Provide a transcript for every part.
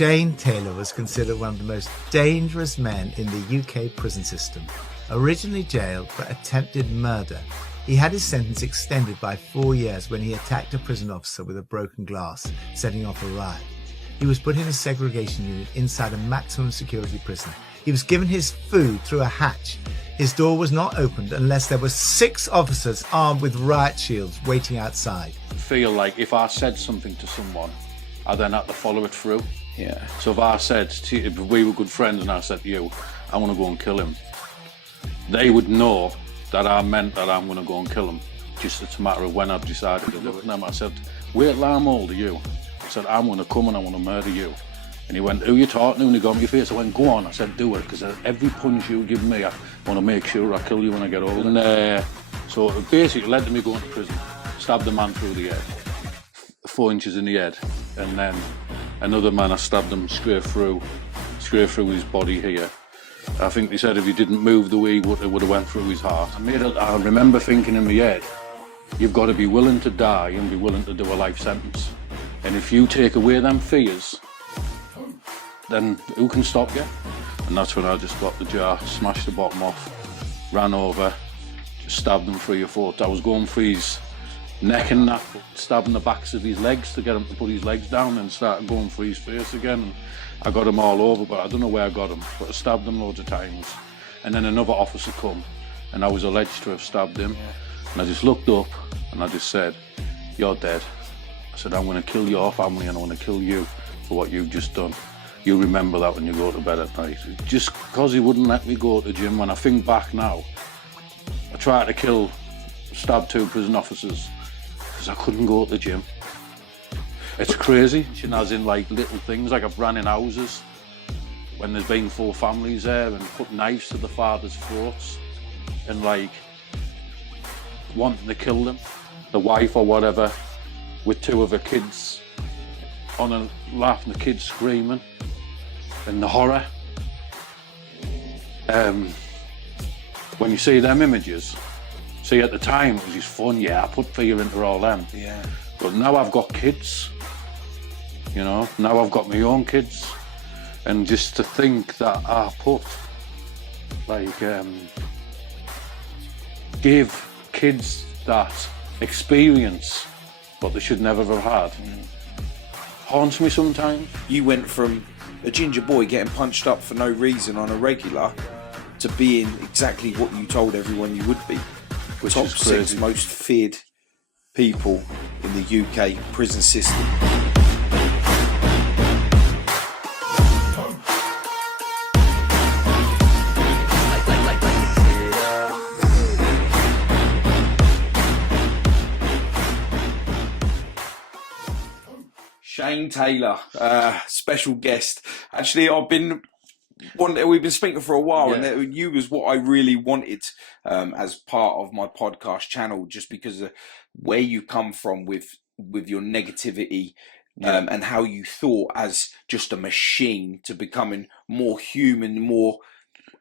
Shane Taylor was considered one of the most dangerous men in the UK prison system. Originally jailed for attempted murder, he had his sentence extended by 4 years when he attacked a prison officer with a broken glass, setting off a riot. He was put in a segregation unit inside a maximum security prison. He was given his food through a hatch. His door was not opened unless there were 6 officers armed with riot shields waiting outside. I feel like if I said something to someone, I then had to follow it through. Yeah. So if I said, if we were good friends and I said to you, I want to go and kill him, they would know that I meant that I'm going to go and kill him. Just it's a matter of when I've decided to do it. And then I said, wait till I'm older, you. I said, I'm going to come and I want to murder you. And he went, who are you talking to? And he got me face. I went, go on. I said, do it, because every punch you give me, I want to make sure I kill you when I get older. And so it basically led to me going to prison. Stabbed a man through the head, 4 inches in the head. And then another man, I stabbed him straight through his body here. I think they said if he didn't move the way it would have went through his heart. I remember thinking in my head, you've got to be willing to die and be willing to do a life sentence. And if you take away them fears, then who can stop you? And that's when I just got the jar, smashed the bottom off, ran over, just stabbed him 3 or 4. I was going for his neck and that, stabbing the backs of his legs to get him to put his legs down, and started going for his face again. And I got him all over, but I don't know where I got him, but I stabbed him loads of times. And then another officer come, and I was alleged to have stabbed him. And I just looked up, and I just said, you're dead. I said, I'm going to kill your family, and I want to kill you for what you've just done. You remember that when you go to bed at night. Just because he wouldn't let me go to the gym. When I think back now, I tried to stab 2 prison officers because I couldn't go to the gym. It's crazy, as in like little things, like I've ran in houses when there's been 4 families there and put knives to the father's throats and like wanting to kill them, the wife or whatever, with 2 of her kids on a laugh and the kids screaming, and the horror. When you see them images, see at the time it was just fun, yeah, I put fear into all them. Yeah. But now I've got kids, you know, now I've got my own kids, and just to think that I put, like, give kids that experience what they should never have had, haunts me sometimes. You went from a ginger boy getting punched up for no reason on a regular to being exactly what you told everyone you would be. Which Top is crazy. 6 most feared people in the UK prison system. Shane Taylor, special guest. Actually, we've been speaking for a while, Yeah. and you was what I really wanted as part of my podcast channel, just because of where you come from with your negativity, and how you thought as just a machine to becoming more human, more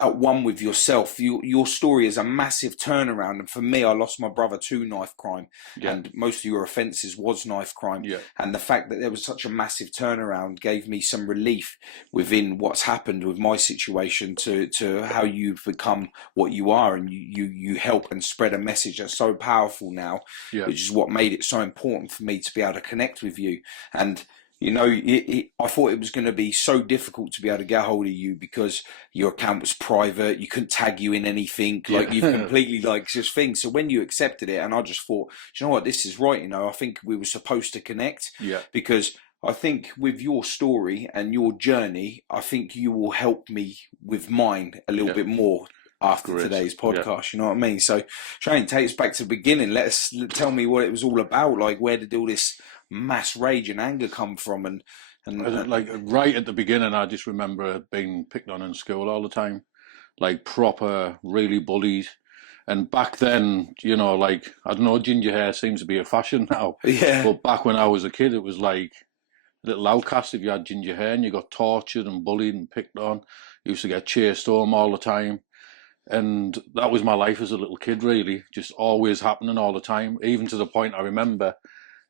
at one with yourself. Your story is a massive turnaround, and for me, I lost my brother to knife crime, and most of your offences was knife crime, and the fact that there was such a massive turnaround gave me some relief within what's happened with my situation to how you've become what you are, and you help and spread a message that's so powerful now, which is what made it so important for me to be able to connect with you. And you know, I thought it was going to be so difficult to be able to get hold of you because your account was private. You couldn't tag you in anything. Like, you've completely, like, just things. So when you accepted it, and I just thought, you know what, this is right. You know, I think we were supposed to connect. Because I think with your story and your journey, I think you will help me with mine a little bit more after today's podcast. You know what I mean? So, Shane, take us back to the beginning. Tell me what it was all about. Like, where did all this mass rage and anger come from? And like right at the beginning, I just remember being picked on in school all the time, like proper, really bullied. And back then, you know, like, I don't know, ginger hair seems to be a fashion now. But back when I was a kid, it was like a little outcast if you had ginger hair, and you got tortured and bullied and picked on. You used to get chased home all the time. And that was my life as a little kid, really, just always happening all the time, even to the point I remember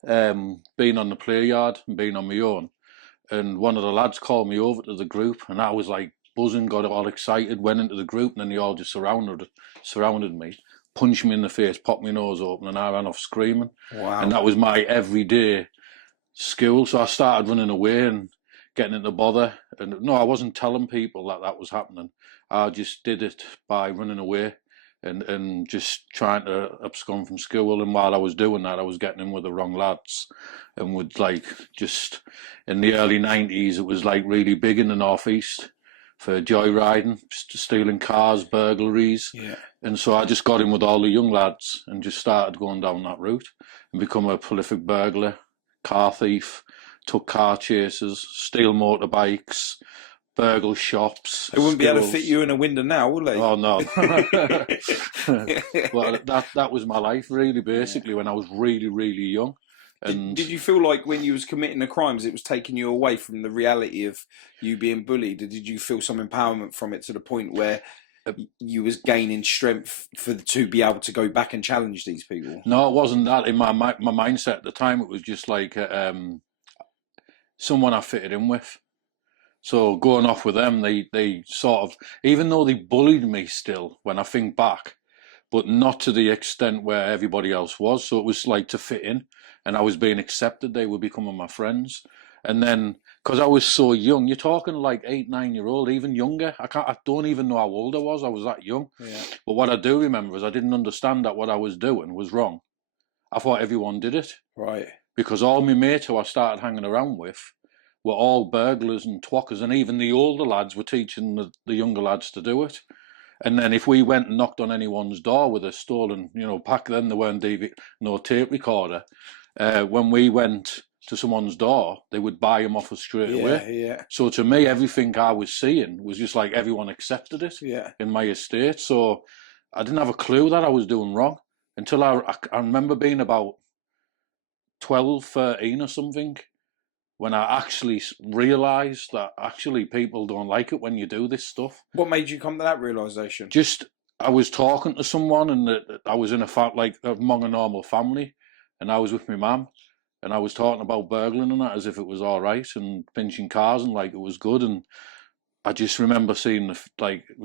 being on the play yard and being on my own, and one of the lads called me over to the group, and I was like buzzing, got all excited, went into the group, and then they all just surrounded me, punched me in the face, popped my nose open, and I ran off screaming. Wow. And that was my everyday school. So I started running away and getting into bother. And no, I wasn't telling people that that was happening. I just did it by running away and just trying to abscond from school. And while I was doing that, I was getting in with the wrong lads, and would like just in the early 90s, it was like really big in the Northeast for joyriding, stealing cars, burglaries. Yeah. And so I just got in with all the young lads and just started going down that route and become a prolific burglar, car thief, took car chases, steal motorbikes, burgle shops. They wouldn't be able to fit you in a window now, would they? Oh no! Well, that was my life really, basically, when I was really young. And did you feel like when you was committing the crimes, it was taking you away from the reality of you being bullied? Or did you feel some empowerment from it to the point where you was gaining strength to be able to go back and challenge these people? No, it wasn't that. In my mindset at the time, it was just like someone I fitted in with. So going off with them, they sort of, even though they bullied me still, when I think back, but not to the extent where everybody else was. So it was like to fit in, and I was being accepted. They were becoming my friends. And then, because I was so young, you're talking like 8, 9-year-old, even younger. I don't even know how old I was that young. Yeah. But what I do remember is I didn't understand that what I was doing was wrong. I thought everyone did it. Right. Because all my mates who I started hanging around with were all burglars and twackers, and even the older lads were teaching the younger lads to do it. And then if we went and knocked on anyone's door with a stolen, back then there weren't no tape recorder. When we went to someone's door, they would buy them off us straight away. Yeah. So to me, everything I was seeing was just like everyone accepted it in my estate. So I didn't have a clue that I was doing wrong until I remember being about 12, 13 or something, when I actually realised that actually people don't like it when you do this stuff. What made you come to that realisation? Just, I was talking to someone, and I was in among a normal family, and I was with my mum, and I was talking about burgling and that as if it was all right, and pinching cars and like it was good. And I just remember seeing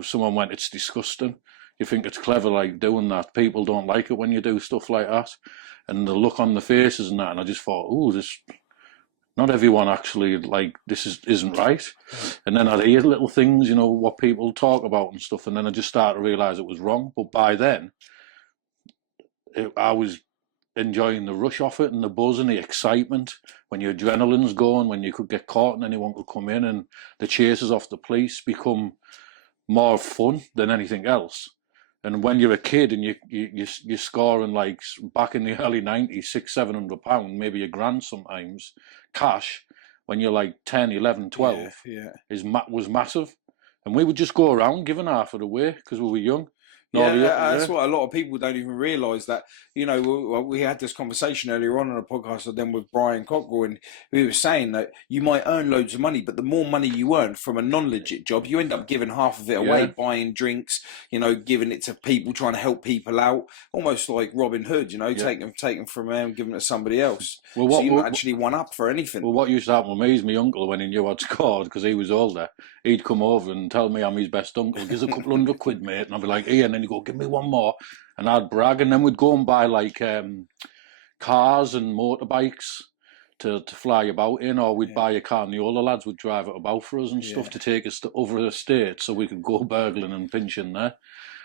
someone went, "It's disgusting. You think it's clever, like doing that. People don't like it when you do stuff like that." And the look on the faces and that, and I just thought, "Oh, this." Not everyone actually this isn't right. And then I'd hear little things, what people talk about and stuff, and then I just started to realise it was wrong. But by then, I was enjoying the rush of it and the buzz and the excitement when your adrenaline's going, when you could get caught and anyone could come in, and the chases off the police become more fun than anything else. And when you're a kid and you're scoring, like back in the early 90s, £600-700, maybe £1,000 sometimes, cash, when you're like 10, 11, 12, was massive. And we would just go around giving half of it away because we were young. That's what a lot of people don't even realise, that, we had this conversation earlier on a podcast with them with Brian Cockrell, and we were saying that you might earn loads of money, but the more money you earn from a non-legit job, you end up giving half of it away, buying drinks, giving it to people, trying to help people out, almost like Robin Hood, taking from them, giving it to somebody else. So you don't actually one up for anything. Well, what used to happen with me is my uncle, when he knew I'd scored, because he was older, he'd come over and tell me I'm his best uncle. Gives a couple £100, mate, and I'd be like, "Here," and then he'd go, "Give me one more," and I'd brag, and then we'd go and buy cars and motorbikes to fly about in, or we'd buy a car and the older lads would drive it about for us and stuff to take us to other estates so we could go burgling and pinching there.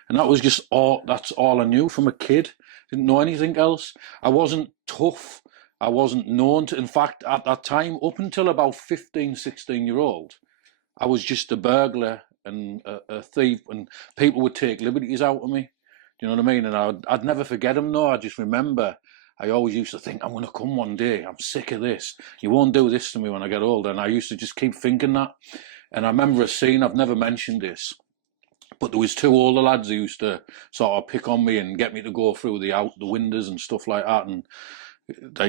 And that was just that's all I knew from a kid. Didn't know anything else. I wasn't tough. I wasn't known to, in fact, at that time, up until about 15, 16-year-old, I was just a burglar and a thief, and people would take liberties out of me. Do you know what I mean? And I'd never forget them, though. I just remember I always used to think, I'm going to come one day. I'm sick of this. You won't do this to me when I get older. And I used to just keep thinking that. And I remember a scene, I've never mentioned this, but there was 2 older lads who used to sort of pick on me and get me to go through the windows and stuff like that, and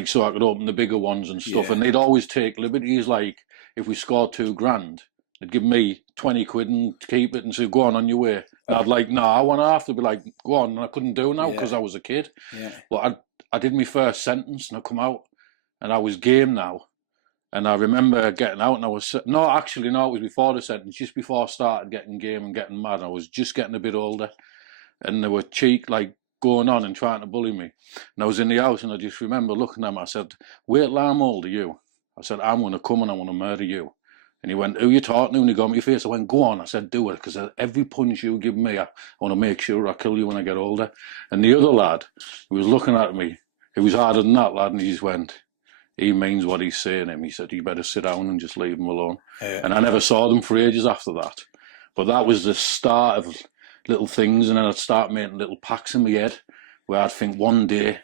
so I could open the bigger ones and stuff. And they'd always take liberties, like if we scored £2,000, they'd give me 20 quid and keep it and say, "Go on your way." And I'd like, "No, I want half." They'd be like, "Go on." And I couldn't do it now because I was a kid. But I did my first sentence and I come out and I was game now. And I remember getting out, and I was no, actually no, it was before the sentence, just before I started getting game and getting mad. I was just getting a bit older, and they were like going on and trying to bully me. And I was in the house, and I just remember looking at him. I said, "Wait till I'm old, are you?" I said, "I'm going to come and I want to murder you." And he went, "Who are you talking to?" And he got me your face. I went, "Go on." I said, "Do it, because every punch you give me, I want to make sure I kill you when I get older." And the other lad, who was looking at me, he was harder than that lad, and he just went, "He means what he's saying to him." He said, "You better sit down and just leave him alone." Yeah. And I never saw them for ages after that. But that was the start of little things, and then I'd start making little packs in my head where I'd think, one day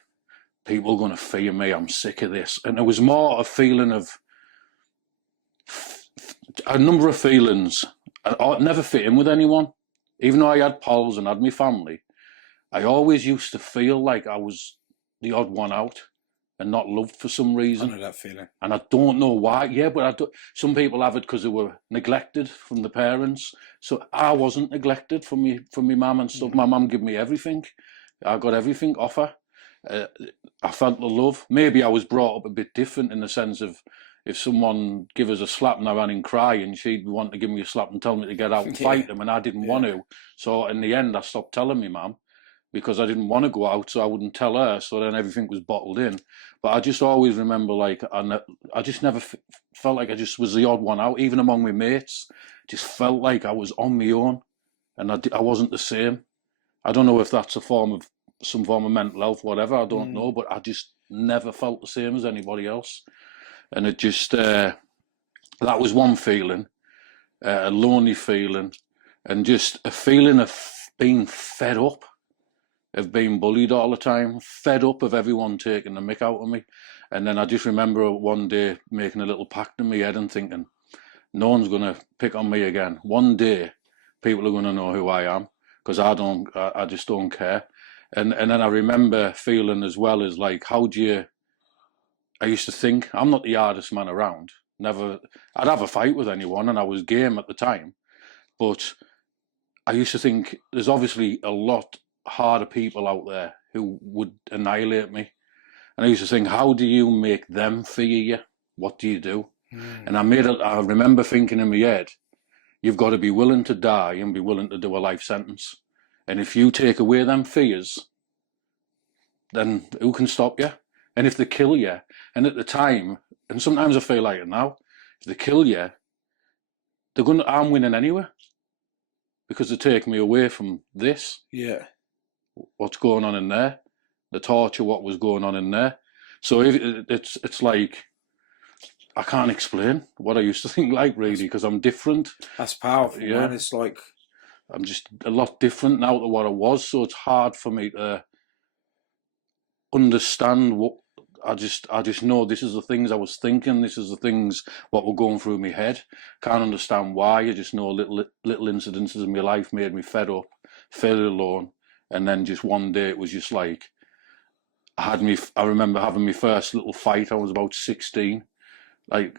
people are going to fear me, I'm sick of this. And it was more a feeling of a number of feelings. I never fit in with anyone. Even though I had pals and had my family, I always used to feel like I was the odd one out and not loved for some reason. I know that feeling. And I don't know why. Yeah, but some people have it because they were neglected from the parents. So I wasn't neglected from my mum and stuff. My mum gave me everything. I got everything off her. I felt the love. Maybe I was brought up a bit different in the sense of, if someone give us a slap and I ran and cry, and she'd want to give me a slap and tell me to get out and fight them, and I didn't want to. So in the end, I stopped telling my mum, because I didn't want to go out, so I wouldn't tell her. So then everything was bottled in. But I just always remember, like, I just never felt like I just was the odd one out, even among my mates. Just felt like I was on my own, and I wasn't the same. I don't know if that's some form of mental health, whatever. I don't know, but I just never felt the same as anybody else. And it just, that was one feeling, a lonely feeling, and just a feeling of being fed up, of being bullied all the time, fed up of everyone taking the mick out of me. And then I just remember one day making a little pact in my head and thinking, no one's going to pick on me again. One day, people are going to know who I am, because I just don't care. And then I remember feeling as well as, like, I used to think, I'm not the hardest man around. Never, I'd have a fight with anyone, and I was game at the time. But I used to think, there's obviously a lot harder people out there who would annihilate me. And I used to think, how do you make them fear you? What do you do? And I remember thinking in my head, you've got to be willing to die and be willing to do a life sentence. And if you take away them fears, then who can stop you? And if they kill you, and at the time, and sometimes I feel like it now, if they kill you, I'm winning anyway, because they take me away from this. Yeah. What's going on in there? The torture, what was going on in there. So it's like, I can't explain what I used to think like, really, because I'm different. That's powerful, man. It's like, I'm just a lot different now to what I was, so it's hard for me to understand what. I just know this is the things I was thinking. This is the things what were going through my head. Can't understand why. I just know little incidences in my life made me fed up, felt alone, and then just one day it was just like, I remember having my first little fight. I was about 16, like,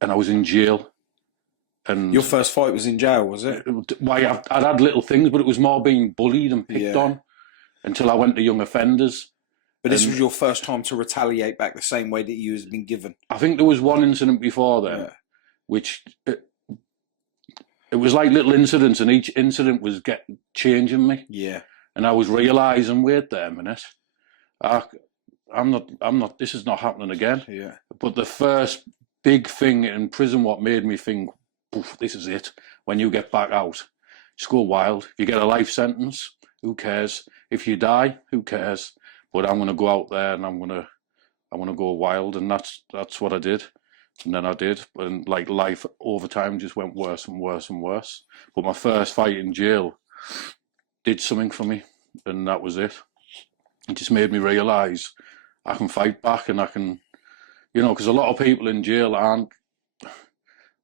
and I was in jail. And your first fight was in jail, was it? I'd had little things, but it was more being bullied and picked on until I went to young offenders. But this was your first time to retaliate back the same way that you had been given. I think there was one incident before then, which it was like little incidents, and each incident was changing me. Yeah. And I was realising, wait there a minute, I'm not. This is not happening again. Yeah. But the first big thing in prison, what made me think, this is it. When you get back out, just go wild. If you get a life sentence, who cares? If you die, who cares? But I'm going to go out there and I want to go wild, and that's what I did. And then I did, and like life over time just went worse and worse and worse. But my first fight in jail did something for me, and that was it. It just made me realise I can fight back, and I can, because a lot of people in jail aren't.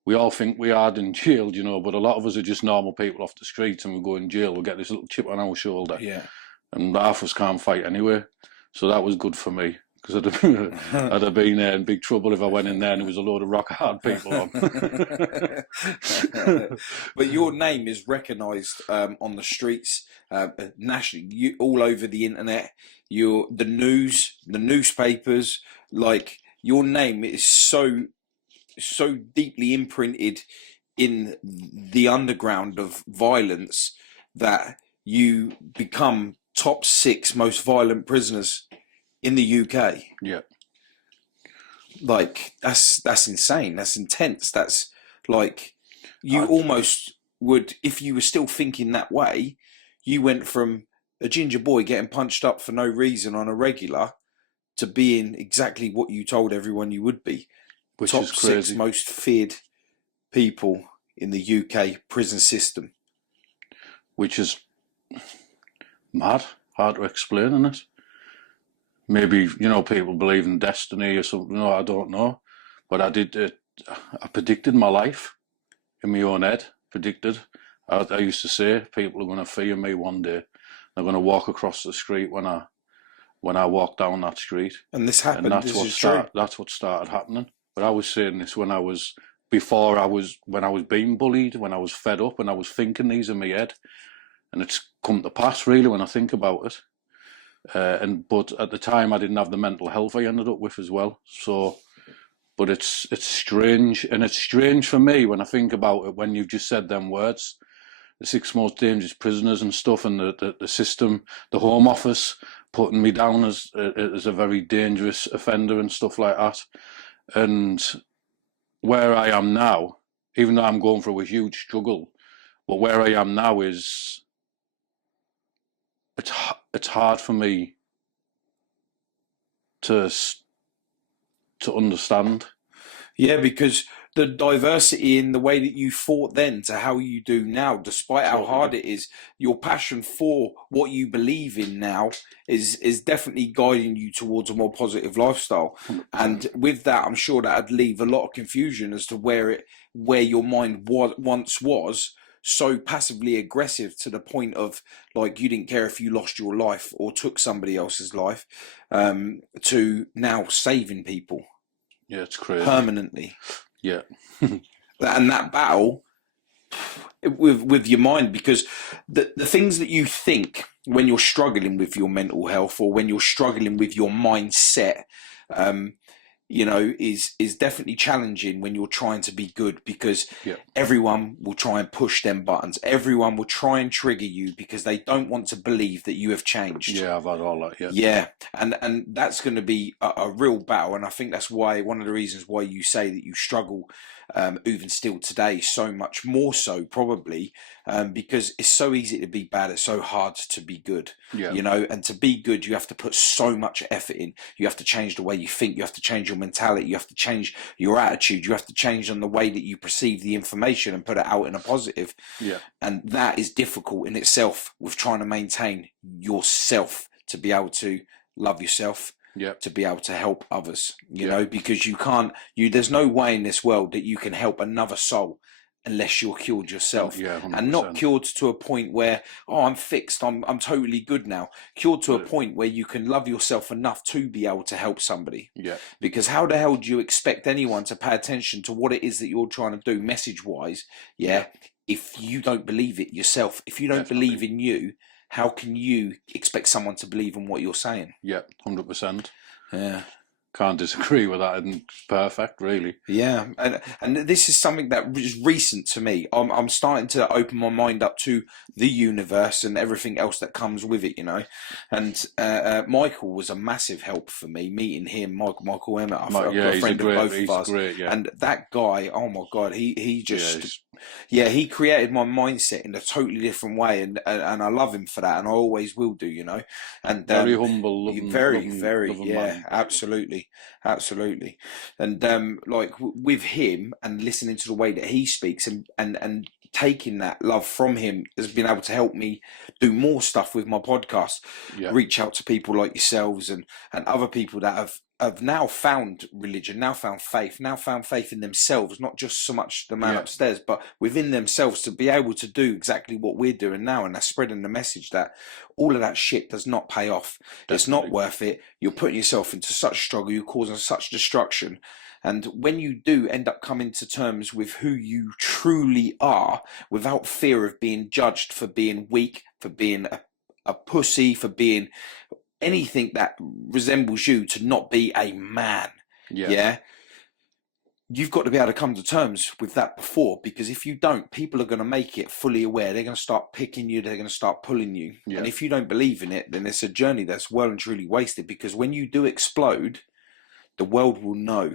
We all think we are in jail, but a lot of us are just normal people off the streets, and we go in jail, we'll get this little chip on our shoulder. Yeah. And half of us can't fight anyway. So that was good for me, because I'd have been in big trouble if I went in there and there was a load of rock hard people on. But your name is recognised on the streets nationally, all over the internet. The news, the newspapers, like, your name is so so deeply imprinted in the underground of violence that you become top 6 most violent prisoners in the UK. Yeah. Like that's insane. That's intense. That's like you I, almost would, if you were still thinking that way, you went from a ginger boy getting punched up for no reason on a regular to being exactly what you told everyone you would be. which Top is 6 crazy. most feared people in the UK prison system. Which is mad. Hard to explain, isn't it? Maybe, people believe in destiny or something. No, I don't know. But I predicted my life in my own head. Predicted. I used to say people are going to fear me one day. They're going to walk across the street when I walk down that street. And this happened. And This is true. that's what started happening. But I was saying this when I was being bullied, when I was fed up, when I was thinking these in my head. And it's come to pass, really, when I think about it. But at the time, I didn't have the mental health I ended up with as well. So, but it's strange, and it's strange for me when I think about it. When you've just said them words, the 6 most dangerous prisoners and stuff, and the system, the Home Office putting me down as a very dangerous offender and stuff like that. And where I am now, even though I'm going through a huge struggle, but where I am now is. It's hard for me to understand. Yeah, because the diversity in the way that you fought then to how you do now, despite how hard it is, your passion for what you believe in now is definitely guiding you towards a more positive lifestyle. 100%. And with that, I'm sure that'd leave a lot of confusion as to where your mind once was so passively aggressive, to the point of like you didn't care if you lost your life or took somebody else's life, to now saving people. Yeah, it's crazy. Permanently. Yeah. And that battle with your mind, because the things that you think when you're struggling with your mental health or when you're struggling with your mindset, is definitely challenging when you're trying to be good, because everyone will try and push them buttons. Everyone will try and trigger you because they don't want to believe that you have changed. Yeah, I've had all that. Yeah. Yeah, and that's going to be a real battle, and I think that's why one of the reasons why you say that you struggle, even still today, so much more so probably, because it's so easy to be bad. It's so hard to be good. Yeah. And to be good, you have to put so much effort in. You have to change the way you think. You have to change your mentality. You have to change your attitude. You have to change on the way that you perceive the information and put it out in a positive. Yeah. And that is difficult in itself, with trying to maintain yourself, to be able to love yourself, to be able to help others, you know, because there's no way in this world that you can help another soul unless you're cured yourself. Yeah, 100%. And not cured to a point where, I'm fixed, I'm totally good now. Cured to a point where you can love yourself enough to be able to help somebody. Yeah. Because how the hell do you expect anyone to pay attention to what it is that you're trying to do message wise, if you don't believe it yourself? If you don't believe in you, how can you expect someone to believe in what you're saying? Yeah, 100%. Yeah. Can't disagree with that. And it's perfect, really. Yeah, and this is something that is recent to me. I'm starting to open my mind up to the universe and everything else that comes with it, you know. And Michael was a massive help for me. Meeting him, Michael Emmett, a friend of both of us. Great, yeah. And that guy, oh my God, he just he created my mindset in a totally different way, and I love him for that, and I always will do, you know. And very humble, loving, very, loving man. Absolutely. And like with him and listening to the way that he speaks and taking that love from him has been able to help me do more stuff with my podcast, reach out to people like yourselves and other people that have now found religion, now found faith in themselves, not just so much the man upstairs, but within themselves, to be able to do exactly what we're doing now. And that's spreading the message that all of that shit does not pay off. Definitely. It's not worth it. You're putting yourself into such a struggle. You're causing such destruction. And when you do end up coming to terms with who you truly are, without fear of being judged for being weak, for being a pussy, for being anything that resembles you, to not be a man, you've got to be able to come to terms with that before, because if you don't, people are going to make it fully aware. They're going to start picking you. They're going to start pulling you. Yeah. And if you don't believe in it, then it's a journey that's well and truly wasted, because when you do explode, the world will know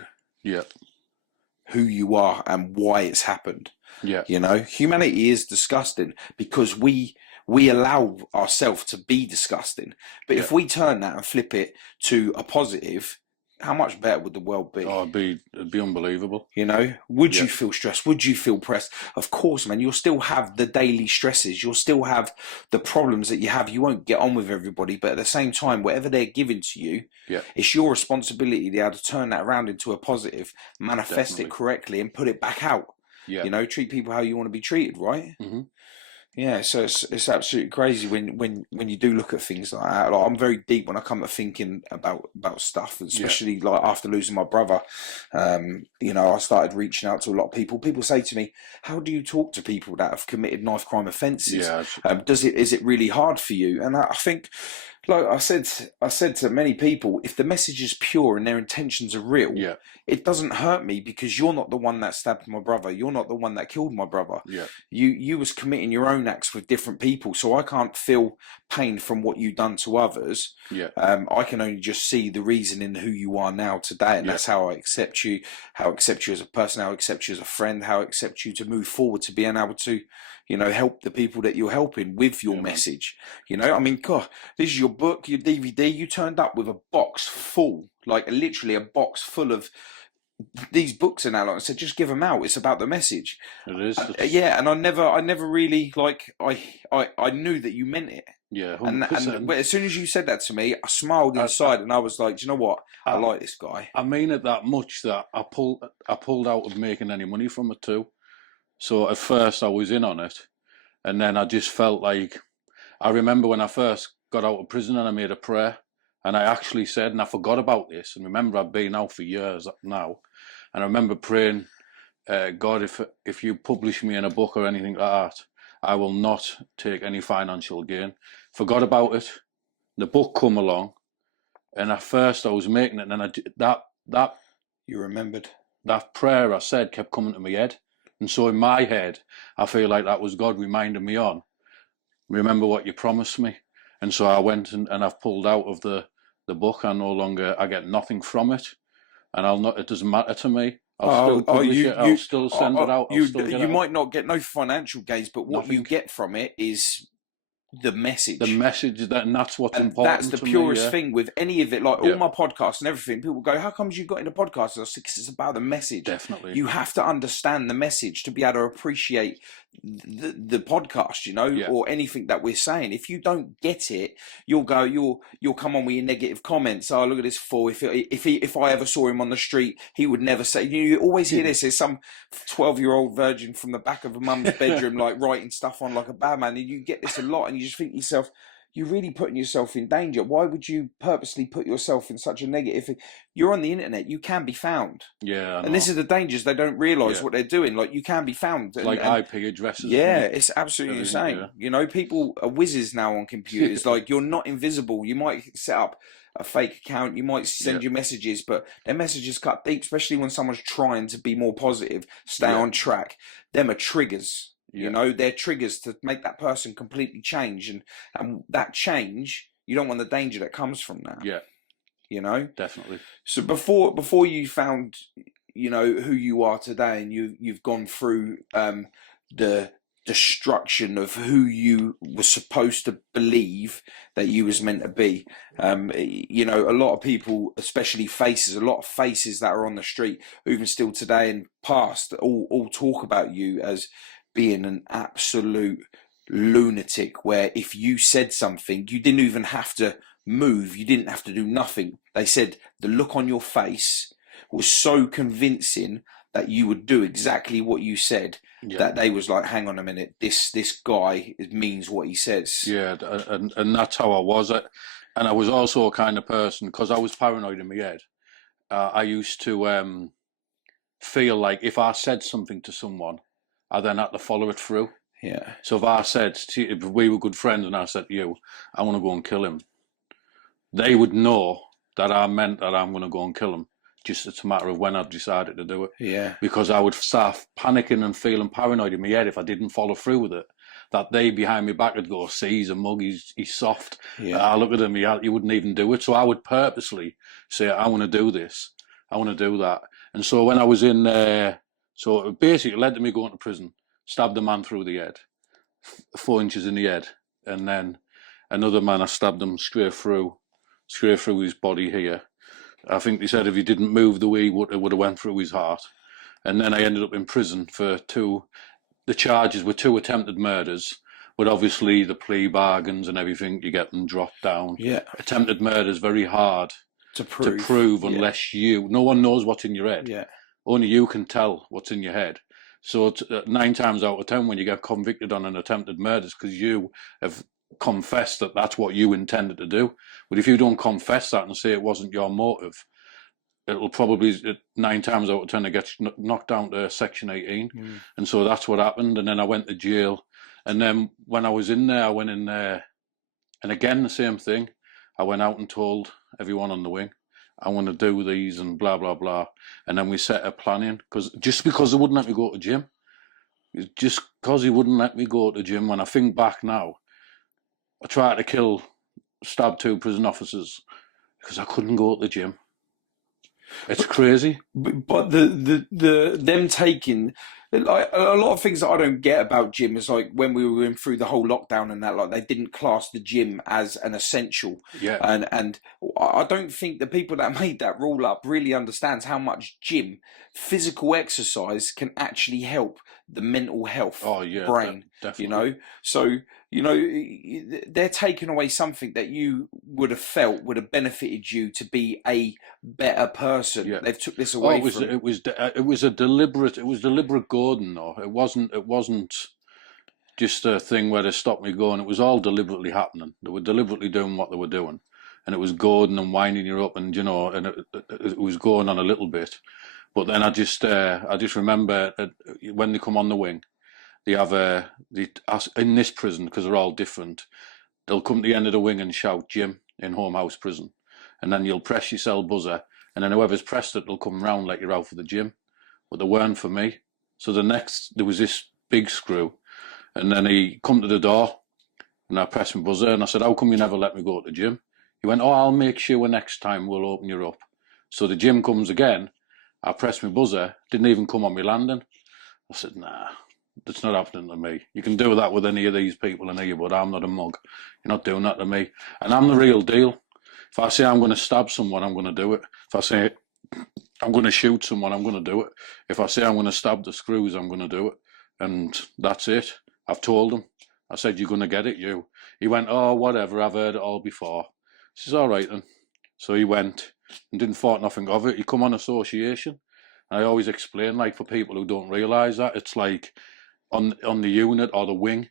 who you are and why it's happened. Yeah. You know, humanity is disgusting because we allow ourselves to be disgusting. But if we turn that and flip it to a positive, how much better would the world be? Oh, it'd be unbelievable. You know, would you feel stressed? Would you feel pressed? Of course, man. You'll still have the daily stresses. You'll still have the problems that you have. You won't get on with everybody, but at the same time, whatever they're giving to you, it's your responsibility to be able to turn that around into a positive, manifest it correctly, and put it back out. Yeah. You know, treat people how you want to be treated, right? Mm-hmm. Yeah, so it's absolutely crazy when you do look at things like that. Like, I'm very deep when I come to thinking about stuff, especially like after losing my brother. You know, I started reaching out to a lot of people. People say to me, "How do you talk to people that have committed knife crime offences? Is it really hard for you?" And I think, like I said to many people, if the message is pure and their intentions are real, it doesn't hurt me, because you're not the one that stabbed my brother. You're not the one that killed my brother. Yeah. You was committing your own acts with different people, so I can't feel pain from what you've done to others. Yeah. I can only just see the reason in who you are now today, and that's how I accept you, how I accept you as a person, how I accept you as a friend, how I accept you to move forward, to being able to, you know, help the people that you're helping with your message. You know, I mean, God, this is your book, your DVD. You turned up with a box full, like literally a box full of these books, and now, like I said, just give them out. It's about the message. It is. Yeah, and I never really, like, I knew that you meant it. Yeah, 100%. And as soon as you said that to me, I smiled inside, and I was like, do you know what? I like this guy. I mean it that much that I pulled out of making any money from it too. So at first I was in on it, and then I just felt like, I remember when I first got out of prison and I made a prayer, and I actually said, and I forgot about this, and remember I've been out for years now, and I remember praying, God, if you publish me in a book or anything like that, I will not take any financial gain. Forgot about it. The book come along, and at first I was making it, and then that you remembered that prayer I said kept coming to my head, and so in my head I feel like that was God reminding me on, remember what you promised me. And so I went and I've pulled out of the book. I get nothing from it, and it doesn't matter to me. I'll still publish it. I'll still send it out. You might not get no financial gains, but what you get from it is the message. The message, and that's what's important. That's the purest thing with any of it. Like all my podcasts and everything, people go, "How comes you got into podcasts?" I said, "Because it's about the message." Definitely. You have to understand the message to be able to appreciate the podcast, you know, or anything that we're saying. If you don't get it, you'll come on with your negative comments. Oh, look at this fool! If I ever saw him on the street, he would never say. You always hear this. There's some 12-year-old virgin from the back of a mum's bedroom, like writing stuff on like a bad man, and you get this a lot, and you just think to yourself, you're really putting yourself in danger. Why would you purposely put yourself in such a negative thing? You're on the internet. You can be found. Yeah, and this is the dangers. They don't realise what they're doing. Like, you can be found. Like IP addresses. Yeah, it's absolutely insane. Yeah. You know, people are whizzes now on computers. Like, you're not invisible. You might set up a fake account. You might send you messages, but their messages cut deep, especially when someone's trying to be more positive, stay on track. Them are triggers. You know, they're triggers to make that person completely change. And that change, you don't want the danger that comes from that. Yeah. You know? Definitely. So before you found, you know, who you are today, and you've gone through the destruction of who you were supposed to believe that you was meant to be, you know, a lot of people, especially a lot of faces that are on the street, even still today and past, all talk about you as being an absolute lunatic, where if you said something, you didn't even have to move, you didn't have to do nothing. They said the look on your face was so convincing that you would do exactly what you said, that they was like, hang on a minute, this guy means what he says. Yeah, and that's how I was. And I was also a kind of person, because I was paranoid in my head, I used to feel like if I said something to someone, I then had to follow it through. Yeah. So if I said, if we were good friends and I said to you, I want to go and kill him, they would know that I meant that I'm going to go and kill him. Just it's a matter of when I decided to do it. Yeah. Because I would start panicking and feeling paranoid in my head if I didn't follow through with it. That they behind my back would go, see, he's a mug, he's soft. Yeah. I look at him, he wouldn't even do it. So I would purposely say, I want to do this. I want to do that. And so when I was in there, so it basically led to me going to prison, stabbed a man through the head, 4 inches in the head. And then another man, I stabbed him straight through his body here. I think they said if he didn't move the way it would have went through his heart. And then I ended up in prison for the charges were 2 attempted murders, but obviously the plea bargains and everything, you get them dropped down. Yeah. Attempted murder is very hard to prove unless no one knows what's in your head. Yeah. Only you can tell what's in your head. So 9 times out of 10 when you get convicted on an attempted murder, it's because you have confessed that that's what you intended to do. But if you don't confess that and say it wasn't your motive, it'll probably 9 times out of 10 it gets knocked down to Section 18. And so that's what happened. And then I went to jail. And then when I was in there, I went in there, and again the same thing. I went out and told everyone on the wing, I want to do these and blah blah blah. And then we set a plan in, because they wouldn't let me go to gym. Just because he wouldn't let me go to gym. When I think back now, I tried to stab 2 prison officers because I couldn't go to the gym. It's crazy. But them taking, like, a lot of things that I don't get about gym is like when we were going through the whole lockdown and that, like, they didn't class the gym as an essential. Yeah. And I don't think the people that made that rule up really understands how much physical exercise can actually help the mental health brain. Definitely. So they're taking away something that you would have felt would have benefited you to be a better person. Yeah. They've took this away. It was deliberate Gordon though. It wasn't just a thing where they stopped me going. It was all deliberately happening. They were deliberately doing what they were doing, and it was Gordon and winding you up, and and it was going on a little bit. But then I just remember when they come on the wing, they have in this prison, because they're all different, they'll come to the end of the wing and shout "Jim" in home house prison, and then you'll press your cell buzzer, and then whoever's pressed it, they'll come round like you're out for the gym. But they weren't for me. So there was this big screw, and then he come to the door, and I pressed my buzzer, and I said, "How come you never let me go to the gym?" He went, "Oh, I'll make sure next time we'll open you up." So the gym comes again. I pressed my buzzer, didn't even come on my landing. I said, "Nah, that's not happening to me. You can do that with any of these people in here, but I'm not a mug. You're not doing that to me. And I'm the real deal. If I say I'm going to stab someone, I'm going to do it. If I say I'm going to shoot someone, I'm going to do it. If I say I'm going to stab the screws, I'm going to do it. And that's it. I've told him. I said, "You're going to get it, you." He went, "Oh, whatever, I've heard it all before." I says, "All right then." So he went and didn't thought nothing of it. He come on association. And I always explain, like, for people who don't realise that, it's like on the unit or the wing,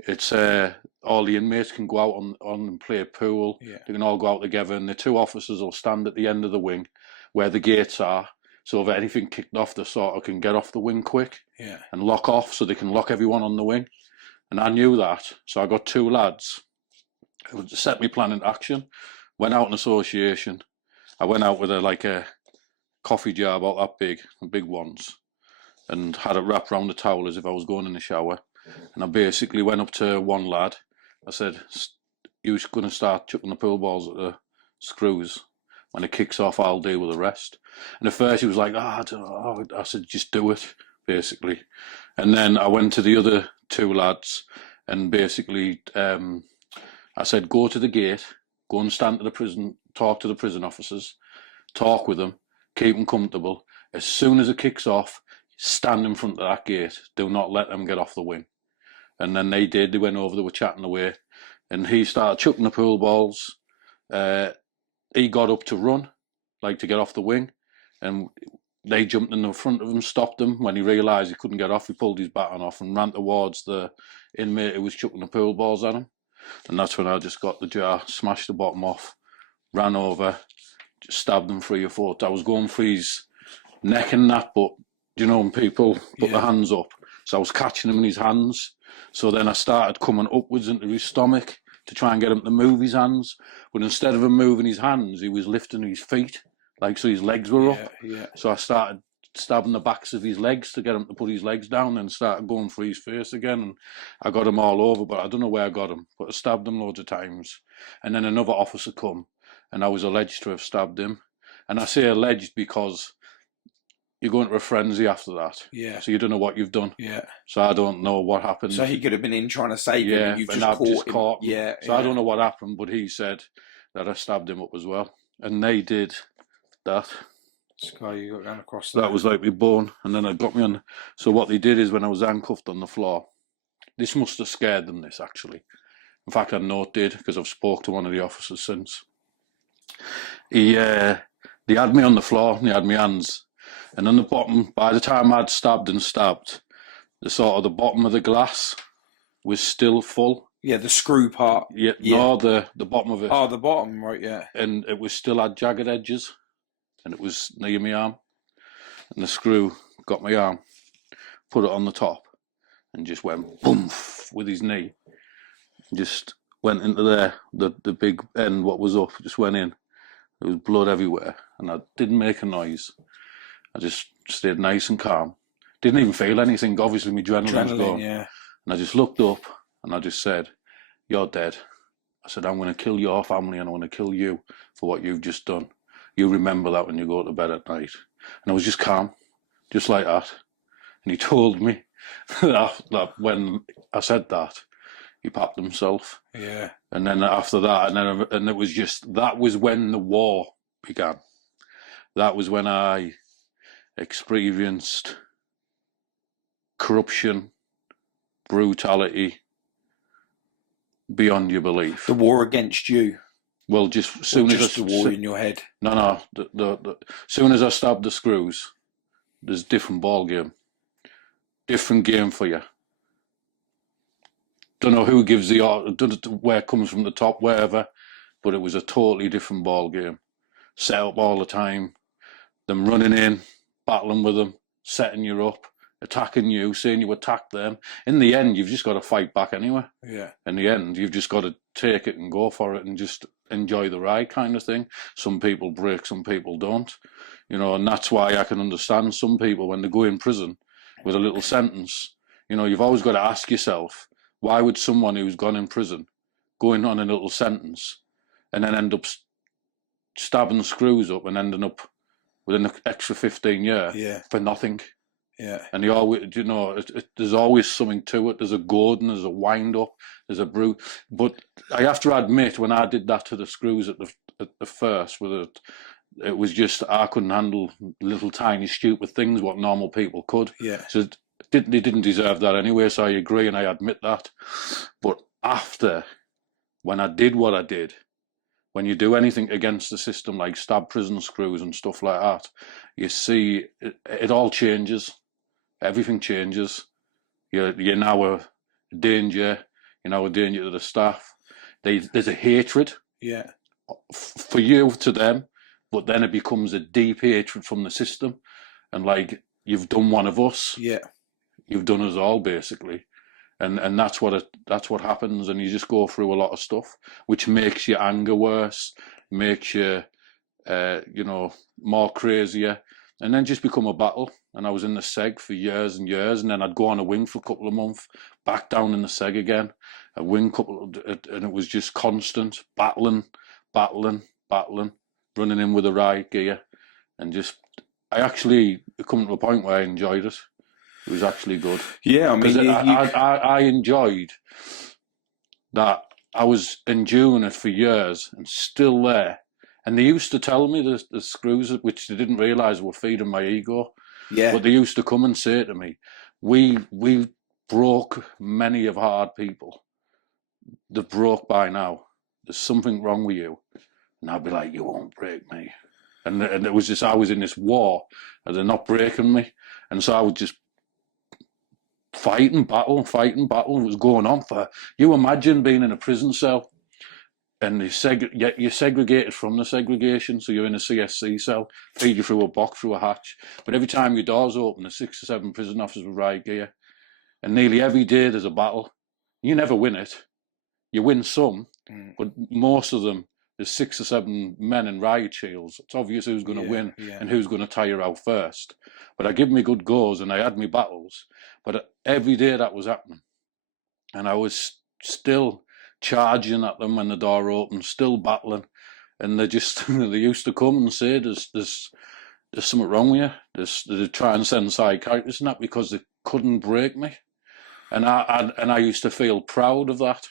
it's all the inmates can go out on and play pool. Yeah. They can all go out together, and the 2 officers will stand at the end of the wing where the gates are. So if anything kicked off, they sort of can get off the wing quick and lock off, so they can lock everyone on the wing. And I knew that, so I got 2 lads who set me plan into action. Went out in association. I went out with a coffee jar about that big, the big ones, and had it wrapped around the towel as if I was going in the shower. And I basically went up to one lad. I said, "You're going to start chucking the pool balls at the screws. When it kicks off, I'll deal with the rest." And at first he was like, I don't know. I said, "Just do it," basically. And then I went to the other 2 lads, and basically I said, "Go to the gate, go and stand to the prison, talk to the prison officers, talk with them, keep them comfortable. As soon as it kicks off, stand in front of that gate. Do not let them get off the wing." And then they did. They went over, they were chatting away, and he started chucking the pool balls. He got up to run, like to get off the wing, and they jumped in the front of him, stopped him. When he realised he couldn't get off, he pulled his baton off and ran towards the inmate who was chucking the pool balls at him. And that's when I just got the jar, smashed the bottom off, ran over, just stabbed him 3 or 4. I was going for his neck and that, but when people put their hands up, so I was catching him in his hands. So then I started coming upwards into his stomach to try and get him to move his hands. But instead of him moving his hands, he was lifting his feet like so his legs were up. Yeah. So I started stabbing the backs of his legs to get him to put his legs down, and started going for his face again. And I got him all over, but I don't know where I got him. But I stabbed him loads of times. And then another officer come, and I was alleged to have stabbed him. And I say alleged because you go into a frenzy after that. Yeah. So you don't know what you've done. Yeah. So I don't know what happened. So he could have been in trying to save him, but you've and just I've just caught him. him. Yeah. So I don't know what happened, but he said that I stabbed him up as well. And they did that. Sky, you got down across That was like my bone, and then I got me on. So what they did is when I was handcuffed on the floor, this must have scared them, this actually. In fact, I know it did, because I've spoke to one of the officers since. They had me on the floor, and they had my hands. And on the bottom, by the time I'd stabbed, the sort of the bottom of the glass was still full. Yeah, the screw part. Yeah. No, the bottom of it. Oh, the bottom, right, yeah. And it was still had jagged edges, and it was near my arm. And the screw got my arm, put it on the top, and just went boom with his knee. Just went into there, the big end, what was up, just went in. There was blood everywhere, and I didn't make a noise. I just stayed nice and calm. Didn't even feel anything. Obviously, my adrenaline was gone. Yeah. And I just looked up, and I just said, "You're dead." I said, "I'm going to kill your family, and I'm going to kill you for what you've just done. You remember that when you go to bed at night." And I was just calm, just like that. And he told me that when I said that, he papped himself. Yeah. And then after that, and it was just, that was when the war began. That was when I experienced corruption, brutality beyond your belief. The war against you. Well, just as soon as the war in your head. No. The soon as I stabbed the screws, there's a different ball game. Different game for you. Don't know who gives the order, don't know where it comes from the top, wherever, but it was a totally different ball game. Set up all the time, them running in, battling with them, setting you up, attacking you, saying you attacked them. In the end, you've just got to fight back anyway. Yeah. In the end, you've just got to take it and go for it and just enjoy the ride kind of thing. Some people break, some people don't. You know, and that's why I can understand some people when they go in prison with a little sentence. You know, you've always got to ask yourself, why would someone who's gone in prison go in on a little sentence and then end up stabbing screws up and ending up with an extra 15 years for nothing? Yeah. And you always, you know, there's always something to it. There's a Gordon, there's a wind up, there's a brew. But I have to admit, when I did that to the screws at the first, it was just, I couldn't handle little tiny stupid things what normal people could. Yeah. So they didn't deserve that anyway. So I agree and I admit that. But after, when I did what I did, when you do anything against the system, like stab prison screws and stuff like that, you see it all changes. Everything changes. You're now a danger. You're now a danger to the staff. There's a hatred for you to them, but then it becomes a deep hatred from the system. And like, you've done one of us. Yeah. You've done us all, basically. And that's what happens, and you just go through a lot of stuff, which makes your anger worse, makes you, more crazier, and then just become a battle. And I was in the seg for years and years, and then I'd go on a wing for a couple of months, back down in the seg again, a wing and it was just constant battling, running in with the riot gear, and just, I actually come to a point where I enjoyed it. It was actually good. Yeah, I mean, I enjoyed that. I was enduring it for years and still there. And they used to tell me the screws, which they didn't realise were feeding my ego. Yeah. But they used to come and say to me, we broke many of hard people. They're broke by now. There's something wrong with you. And I'd be like, you won't break me. And it was just, I was in this war and they're not breaking me. And so I would just fighting battle. It was going on for, you imagine being in a prison cell and you're segregated from the segregation, so you're in a CSC cell, feed you through a box, through a hatch, but every time your doors open, there's 6 or 7 prison officers with riot gear, and nearly every day there's a battle. You never win it. You win some, but most of them there's 6 or 7 men in riot shields. It's obvious who's going to win and who's going to tire out first. But I give me good goes and I had me battles. But every day that was happening. And I was still charging at them when the door opened, still battling. And they just, they used to come and say, there's something wrong with you. They try and send psychiatrists and that because they couldn't break me. And I used to feel proud of that.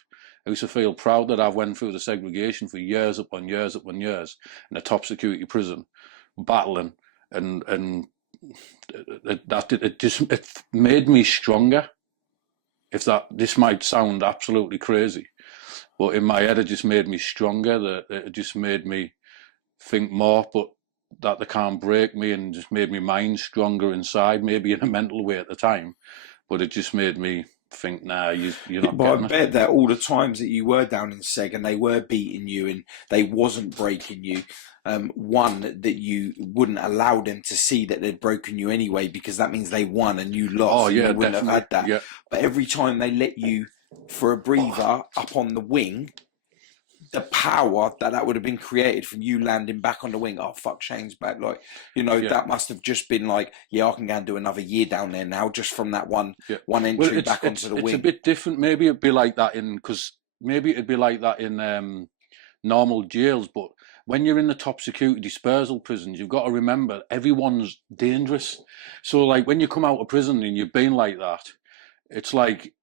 I used to feel proud that I went through the segregation for years upon years upon years in a top security prison, battling, and it made me stronger. This might sound absolutely crazy, but in my head it just made me stronger. That it just made me think more, but that they can't break me, and just made my mind stronger inside. Maybe in a mental way at the time, but it just made me think, nah, you're not But I getting it. bet that all the times that you were down in Seg and they were beating you and they wasn't breaking you, one, that you wouldn't allow them to see that they'd broken you anyway, because that means they won and you lost. Oh, and yeah, you wouldn't have had that. Yeah. But every time they let you for a breather up on the wing, the power that would have been created from you landing back on the wing. Oh, fuck, Shane's back. Like, that must have just been like, I can go and do another year down there now, just from that one entry back onto the wing. It's a bit different. Maybe it'd be like that in normal jails, but when you're in the top security dispersal prisons, you've got to remember everyone's dangerous. So like when you come out of prison and you've been like that, it's like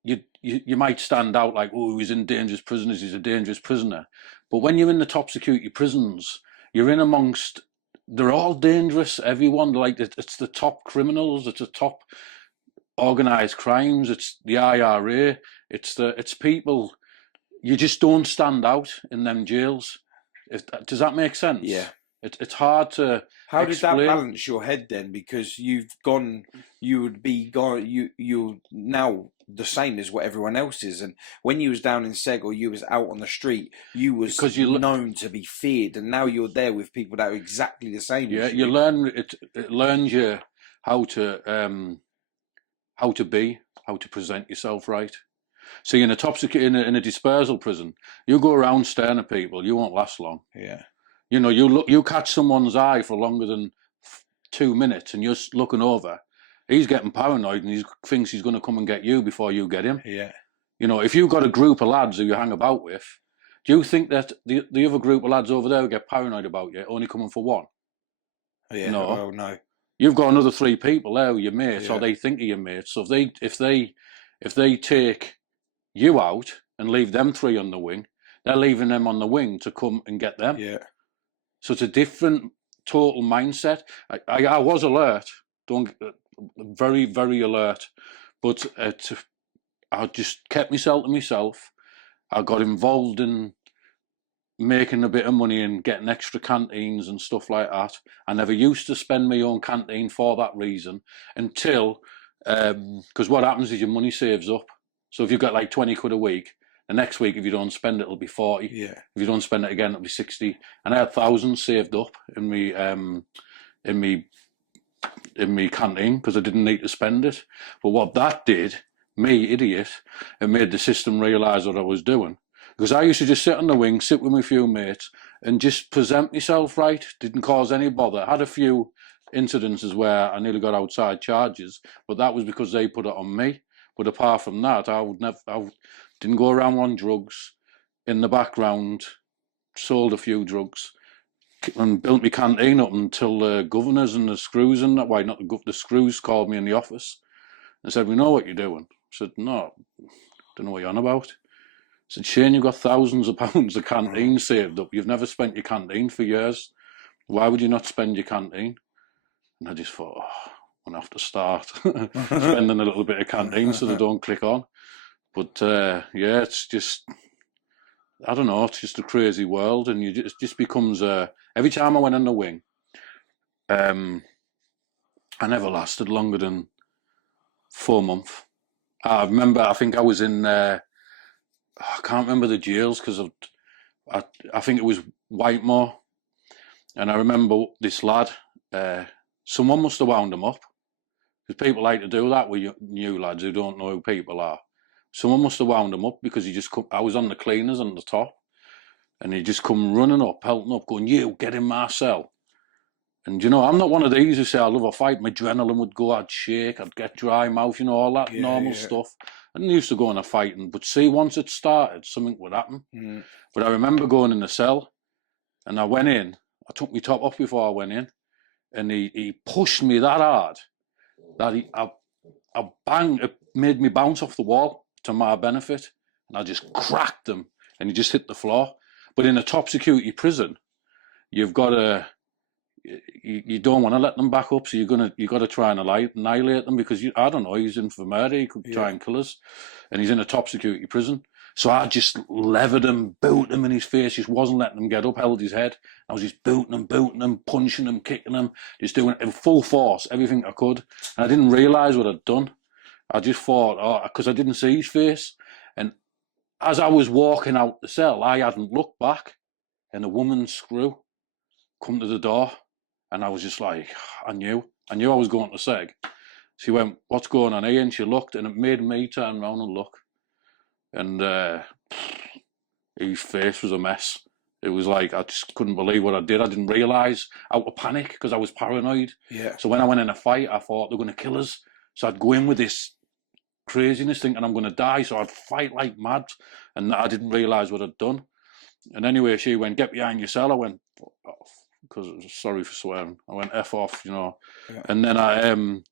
you might stand out like, oh, he's in dangerous prisoners, he's a dangerous prisoner. But when you're in the top security prisons, you're in amongst, they're all dangerous, everyone. Like it's the top criminals, it's the top organised crimes, it's the IRA, it's people. You just don't stand out in them jails. Does that make sense? Yeah. It's hard to How did explain. that balance your head then? Because you're now the same as what everyone else is. And when you was down in Seg or you was out on the street, you was known to be feared. And now you're there with people that are exactly the same. Yeah, as you learn, it learns you how to present yourself right. See, in a top security, in a dispersal prison, you go around staring at people, you won't last long. Yeah. You catch someone's eye for longer than 2 minutes, and you're looking over. He's getting paranoid, and he thinks he's going to come and get you before you get him. Yeah. If you've got a group of lads who you hang about with, do you think that the other group of lads over there get paranoid about you, only coming for one? Yeah. No. Well, no. You've got another 3 people there, your mates, or they think of your mates. So if they take you out and leave them 3 on the wing, they're leaving them on the wing to come and get them. Yeah. So it's a different total mindset. I was alert, very, very alert, but I just kept myself to myself. I got involved in making a bit of money and getting extra canteens and stuff like that. I never used to spend my own canteen for that reason until, because what happens is your money saves up. So if you've got like 20 quid a week, the next week, if you don't spend it, it'll be 40. Yeah. If you don't spend it again, it'll be 60. And I had thousands saved up in me canteen because I didn't need to spend it. But what that did, me, idiot, it made the system realise what I was doing. Because I used to just sit on the wing, sit with my few mates, and just present myself right. Didn't cause any bother. Had a few incidences where I nearly got outside charges, but that was because they put it on me. But apart from that, I didn't go around on drugs. In the background, sold a few drugs and built my canteen up until the governors and the screws and that. Why not the screws called me in the office and said, "We know what you're doing." I said, "No, don't know what you're on about." I said, "Shane, you've got thousands of pounds of canteen saved up. You've never spent your canteen for years. Why would you not spend your canteen?" And I just thought, I'm going to have to start spending a little bit of canteen so they don't click on. But it's just, I don't know, it's just a crazy world. And it just becomes, every time I went on the wing, I never lasted longer than 4 months. I remember, I think I was in, I can't remember the jails because I think it was Whitemore. And I remember this lad, someone must have wound him up. Because people like to do that with new lads who don't know who people are. Someone must have wound him up because I was on the cleaners on the top. And he just come running up, pelting up, going, "You, get in my cell." And, you know, I'm not one of these who say I love a fight. My adrenaline would go, I'd shake, I'd get dry mouth, you know, all that normal stuff. And I used to go in a fighting. But see, once it started, something would happen. But I remember going in the cell, and I went in. I took my top off before I went in. And he pushed me that hard that I banged, it made me bounce off the wall to my benefit. And I just cracked him, and he just hit the floor. But in a top security prison, you've got to... You don't want to let them back up, so you got to try and annihilate them, because I don't know, he's in for murder, he could try and kill us, and he's in a top security prison. So I just levered him, booted him in his face, just wasn't letting him get up, held his head. I was just booting him, punching him, kicking him, just doing it in full force, everything I could. And I didn't realise what I'd done. I just thought, because I didn't see his face. And as I was walking out the cell, I hadn't looked back, and a woman's screw come to the door. And I was just like, I knew I was going to seg. She went, "What's going on here?" And she looked, and it made me turn around and look. And his face was a mess. It was like, I just couldn't believe what I did. I didn't realise, out of panic, because I was paranoid. So when I went in a fight, I thought they're going to kill us. So I'd go in with this craziness thinking I'm going to die. So I'd fight like mad. And I didn't realise what I'd done. And anyway, she went, "Get behind your cell." I went, "Oh, because sorry for swearing." I went, "F off," you know. And then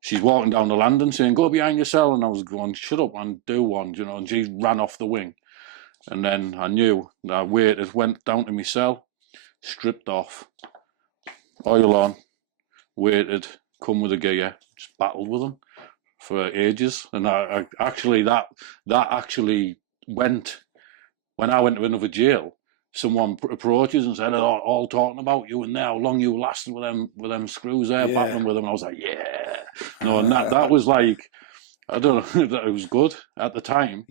she's walking down the landing saying, "Go behind your cell." And I was going, "Shut up and do one," you know. And she ran off the wing. And then I knew. I waited, went down to my cell, stripped off, oil on, waited, come with a gear, just battled with them for ages. And I actually, that actually went, when I went to another jail, someone approaches and said, all talking about you and how long you lasted with them screws there, battling with them. And I was like, yeah. No, and that was like, I don't know, it was good at the time.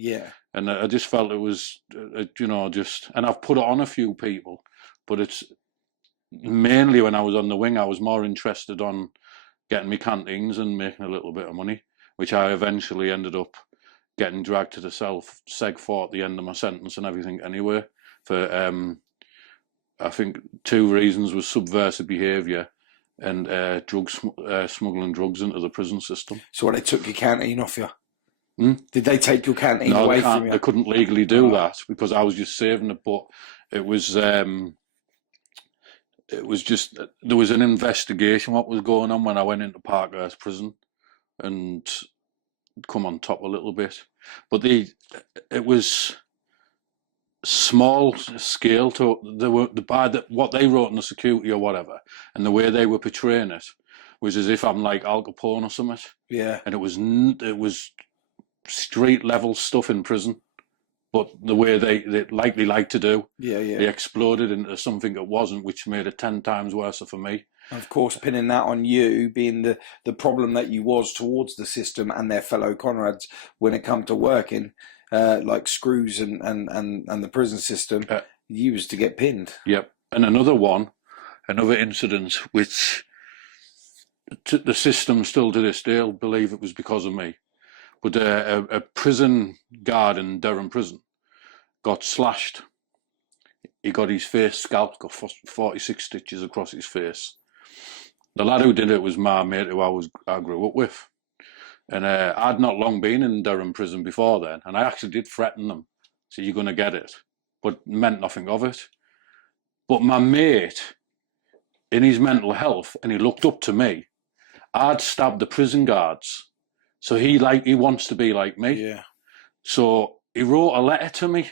And I just felt it was, you know, just, and I've put it on a few people, but it's mainly when I was on the wing, I was more interested on getting me canteens and making a little bit of money, which I eventually ended up getting dragged to the cell, seg for at the end of my sentence and everything anyway. For I think 2 reasons was subversive behaviour and smuggling drugs into the prison system. So they took your canteen off you? Did they take your canteen away from you? They couldn't legally do that because I was just saving it. But it was just, there was an investigation what was going on when I went into Parkhurst prison and come on top a little bit. But it was small scale to what they wrote in the security or whatever, and the way they were portraying it was as if I'm like Al Capone or something. And it was street level stuff in prison, but the way they like to do, they exploded into something it wasn't, which made it 10 times worse for me. Of course, pinning that on you being the problem that you was towards the system and their fellow comrades when it come to working. Like screws and the prison system, you was to get pinned. Yep. And another incident which the system still to this day will believe it was because of me. But a prison guard in Durham prison got slashed. He got his face scalped, got 46 stitches across his face. The lad who did it was my mate who I grew up with. And I'd not long been in Durham prison before then, and I actually did threaten them. So you're going to get it, but meant nothing of it. But my mate, in his mental health, and he looked up to me, I'd stabbed the prison guards. So he wants to be like me. So he wrote a letter to me,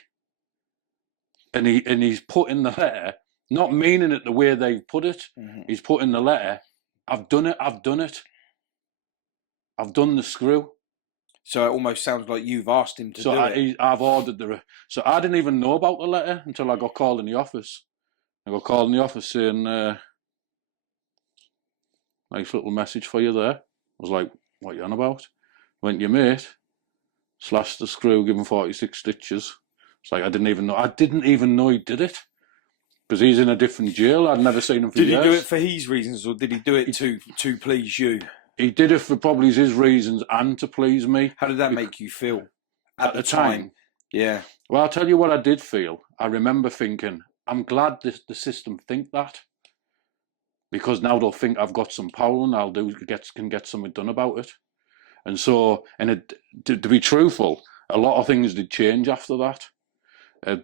and he's put in the letter, not meaning it the way they put it. He's put in the letter, I've done it. I've done the screw. So it almost sounds like you've asked him to do it. I've ordered so I didn't even know about the letter until I got called in the office. I got called in the office saying, nice little message for you there. I was like, what are you on about? Went, your mate slashed the screw, given 46 stitches. It's like, I didn't even know he did it. Because he's in a different jail. I'd never seen him for years. Did he do it for his reasons, or did he do it to please you? He did it for probably his reasons and to please me. How did that make you feel at the time? Yeah. Well, I'll tell you what I did feel. I remember thinking, I'm glad the system think that, because now they'll think I've got some power and can get something done about it. And so, to be truthful, a lot of things did change after that.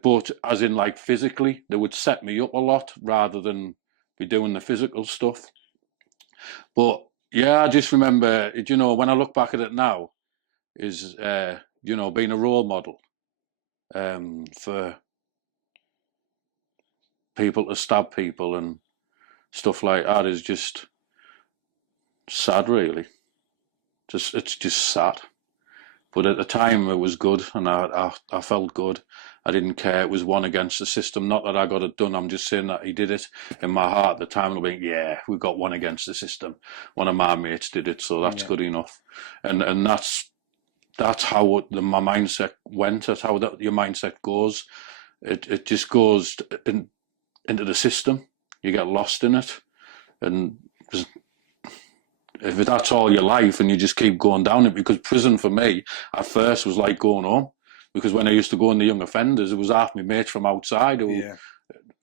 But as in, like, physically, they would set me up a lot rather than be doing the physical stuff. But yeah, I just remember, when I look back at it now, is being a role model for people to stab people and stuff like that is just sad, really. It's just sad. But at the time, it was good, and I felt good. I didn't care. It was one against the system. Not that I got it done. I'm just saying that he did it. In my heart at the time, I'll be, yeah, we got one against the system. One of my mates did it, so that's good enough. And that's how my mindset went. That's how your mindset goes. It just goes into the system. You get lost in it, and if that's all your life and you just keep going down it, because prison for me at first was like going home, because when I used to go in the young offenders, it was half my mates from outside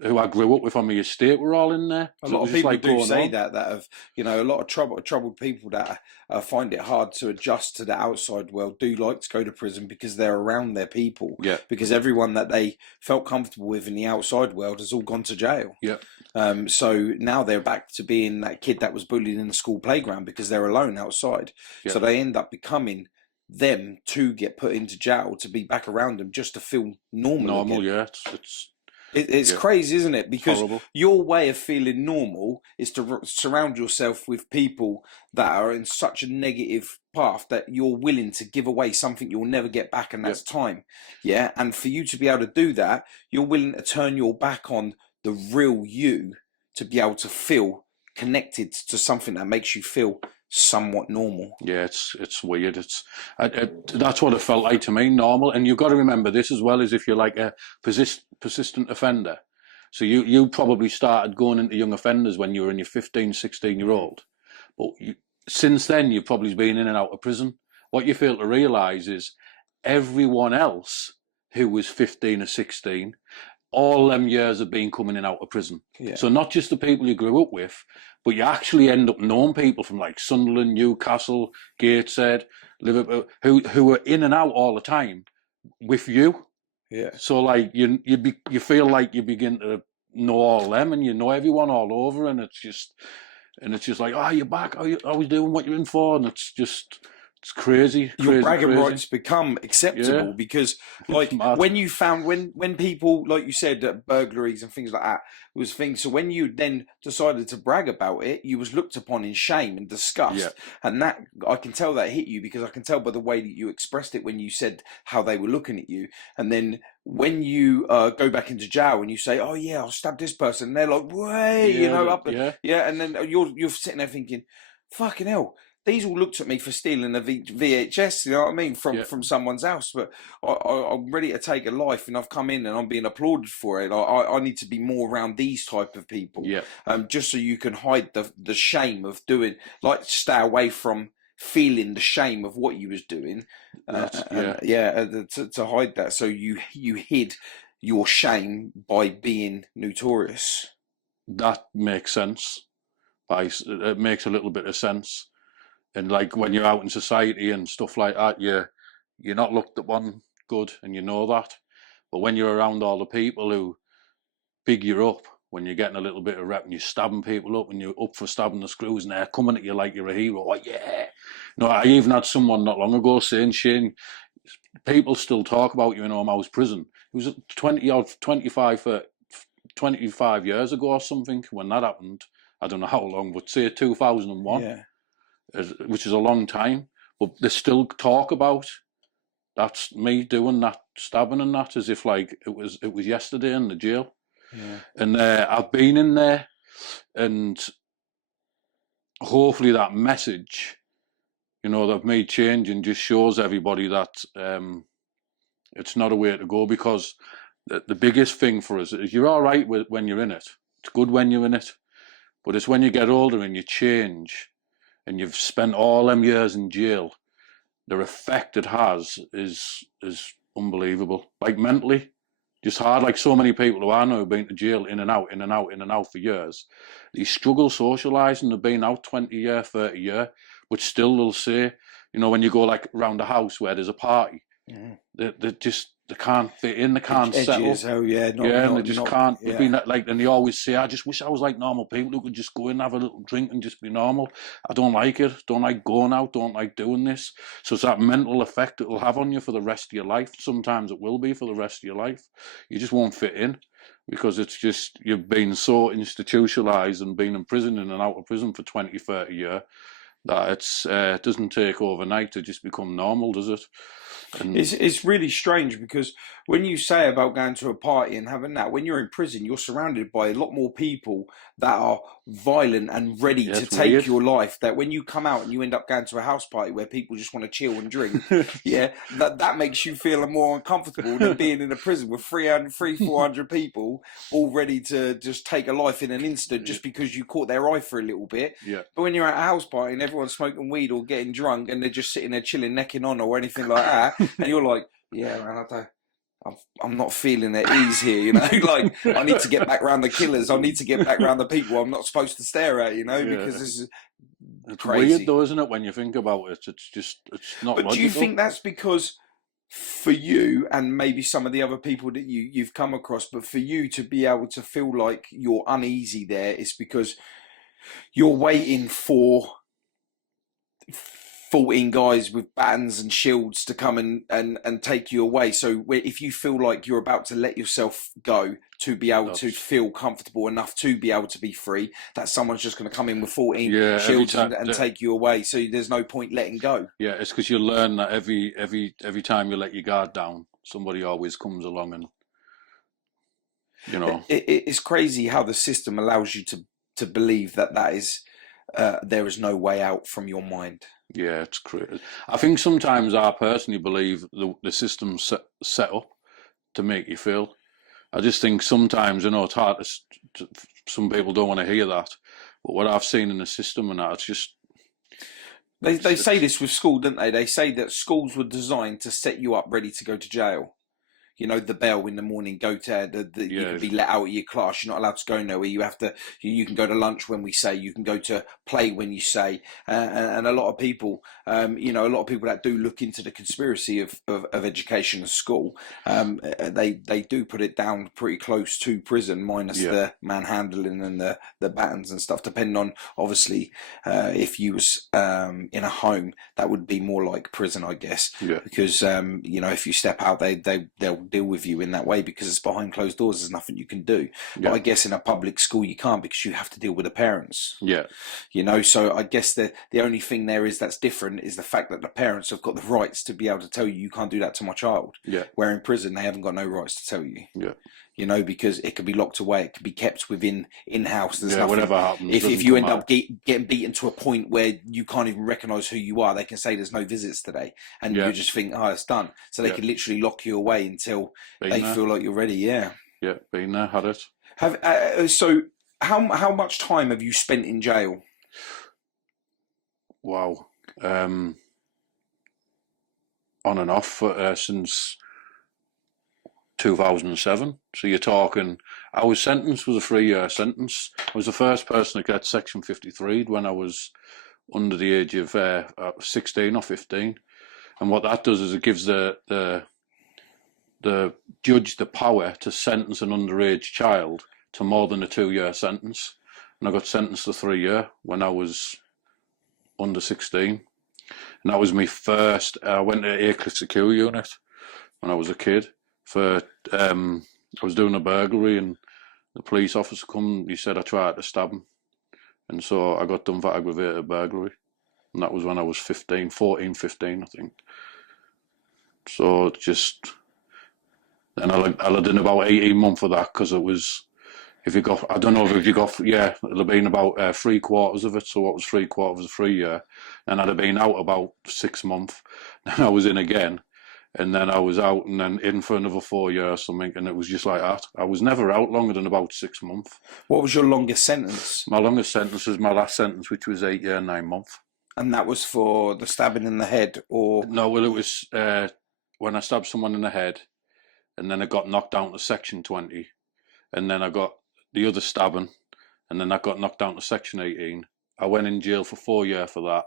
who I grew up with on my estate were all in there. A lot of people do say that have, a lot of troubled people that find it hard to adjust to the outside world do like to go to prison because they're around their people. Yeah. Because everyone that they felt comfortable with in the outside world has all gone to jail. Yeah. So now they're back to being that kid that was bullied in the school playground because they're alone outside. Yeah. So they end up becoming them to get put into jail to be back around them just to feel normal again. Yeah. It's crazy, isn't it? Because horrible. Your way of feeling normal is to surround yourself with people that are in such a negative path that you're willing to give away something you'll never get back, and that's time. Yeah, and for you to be able to do that, you're willing to turn your back on the real you to be able to feel connected to something that makes you feel somewhat normal. Yeah, it's weird. That's what it felt like to me, normal. And you've got to remember this as well, as if you're like a persistent offender. So you probably started going into young offenders when you were in your 15, 16-year-old. But since then, you've probably been in and out of prison. What you fail to realise is everyone else who was 15 or 16, all them years have been coming in and out of prison. Yeah. So not just the people you grew up with, but you actually end up knowing people from like Sunderland, Newcastle, Gateshead, Liverpool, who were in and out all the time with you. Yeah. So like you feel like you begin to know all them, and you know everyone all over, and it's just like, oh, you're back. Are you doing what you're in for? And it's crazy. Your bragging rights become acceptable because, like, when you found when people, like you said, burglaries and things like that was things. So when you then decided to brag about it, you was looked upon in shame and disgust, and that I can tell that hit you because I can tell by the way that you expressed it when you said how they were looking at you, and then when you go back into jail and you say, "Oh yeah, I'll stab this person," and they're like, "Wait," and then you're sitting there thinking, "Fucking hell." These all looked at me for stealing a VHS, you know what I mean, from someone's house. But I'm ready to take a life, and I've come in and I'm being applauded for it. I need to be more around these type of people, just so you can hide the shame of doing, like, stay away from feeling the shame of what you was doing, to hide that. So you hid your shame by being notorious. That makes sense. It makes a little bit of sense. And like when you're out in society and stuff like that, you're not looked upon good, and you know that. But when you're around all the people who big you up, when you're getting a little bit of rep and you're stabbing people up and you're up for stabbing the screws and they're coming at you like you're a hero, like, yeah. No, I even had someone not long ago saying, Shane, people still talk about you in Ormhouse prison. It was 25 years ago or something when that happened. I don't know how long, but say 2001. Yeah. Which is a long time, but they still talk about that's me doing that stabbing and that as if like it was yesterday in the jail. Yeah. And I've been in there, and hopefully that message, that made change and just shows everybody that it's not a way to go, because the biggest thing for us is you're all right when you're in it. It's good when you're in it, but it's when you get older and you change and you've spent all them years in jail, the effect it has is unbelievable. Like mentally, just hard. Like so many people who I know have been to jail in and out, in and out, in and out for years. They struggle socialising. They've been out 20 year, 30 year, but still they'll say, you know, when you go like around a house where there's a party, they can't fit in, they can't settle. Edgy as hell, yeah. And they just can't. Yeah. Be like, and they always say, "I just wish I was like normal people who could just go in, have a little drink, and just be normal." I don't like it. Don't like going out. Don't like doing this. So it's that mental effect it will have on you for the rest of your life. Sometimes it will be for the rest of your life. You just won't fit in because it's just you've been so institutionalized and been in prison in and out of prison for 20, 30 years that it doesn't take overnight to just become normal, does it? And it's really strange because when you say about going to a party and having that, when you're in prison, you're surrounded by a lot more people that are violent and ready to take weird. your life. That when you come out and you end up going to a house party where people just want to chill and drink, that makes you feel more uncomfortable than being in a prison with 400 people all ready to just take a life in an instant just because you caught their eye for a little bit. Yeah. But when you're at a house party and everyone's smoking weed or getting drunk and they're just sitting there chilling, necking on or anything like that, and you're like, yeah, man, I'm not feeling at ease here, you know. Like, I need to get back around the killers. I need to get back around the people I'm not supposed to stare at, you know, because this is crazy. Weird, though, isn't it? When you think about it, it's not. But logical. do you think that's because for you and maybe some of the other people that you've come across, but for you to be able to feel like you're uneasy there, is because you're waiting for 14 guys with batons and shields to come and take you away. So if you feel like you're about to let yourself go to be able to feel comfortable enough to be able to be free, that someone's just going to come in with 14 shields and take you away. So there's no point letting go. Yeah, it's because you learn that every time you let your guard down, somebody always comes along and, you know. It's crazy how the system allows you to believe that is there is no way out from your mind. Yeah, it's crazy. I think sometimes I personally believe the system's set up to make you feel. I just think sometimes, you know, it's hard to some people don't want to hear that. But what I've seen in the system and that, it's just... They say this with school, don't they? They say that schools were designed to set you up ready to go to jail. You know, the bell in the morning, go to you can be let out of your class. You're not allowed to go nowhere. You have to. You can go to lunch when we say. You can go to play when you say. And a lot of people, you know, a lot of people that do look into the conspiracy of education and school, they do put it down pretty close to prison, minus the manhandling and the batons and stuff. Depending on, obviously, if you was in a home, that would be more like prison, I guess. Yeah. Because you know, if you step out, they'll deal with you in that way because it's behind closed doors. There's nothing you can do. But I guess in a public school you can't because you have to deal with the parents. Yeah. You know, so I guess the only thing there is that's different is the fact that the parents have got the rights to be able to tell you can't do that to my child. Yeah. Where in prison they haven't got no rights to tell you. Yeah. You know, because it could be locked away, it could be kept within in-house. There's nothing. Whatever happens. If you end up getting beaten to a point where you can't even recognise who you are, they can say there's no visits today, and you just think, oh, it's done. So they can literally lock you away until they feel like you're ready. Yeah. Yeah, been there, had it. So how much time have you spent in jail? Wow. On and off since 2007. So you're talking, I was sentenced with a 3-year sentence. I was the first person to get Section 53 when I was under the age of 16 or 15. And what that does is it gives the judge the power to sentence an underage child to more than a 2-year sentence. And I got sentenced to 3 year when I was under 16. And that was my first, I went to Acre Secure Unit when I was a kid. I was doing a burglary and the police officer come, he said I tried to stab him. And so I got done for aggravated burglary. And that was when I was 15, I think. So just, then I did about 18 months for that because it was, if you got, I don't know if you got, it'd have been about 3/4 of it. So what was 3/4 of a 3 year? And I'd have been out about 6 months. Then I was in again. And then I was out and then in for another 4 years or something. And it was just like that. I was never out longer than about 6 months. What was your longest sentence? My longest sentence was my last sentence, which was 8 years, 9 months. And that was for the stabbing in the head or? No, well, it was when I stabbed someone in the head, and then I got knocked down to Section 20, and then I got the other stabbing, and then I got knocked down to Section 18. I went in jail for 4 years for that,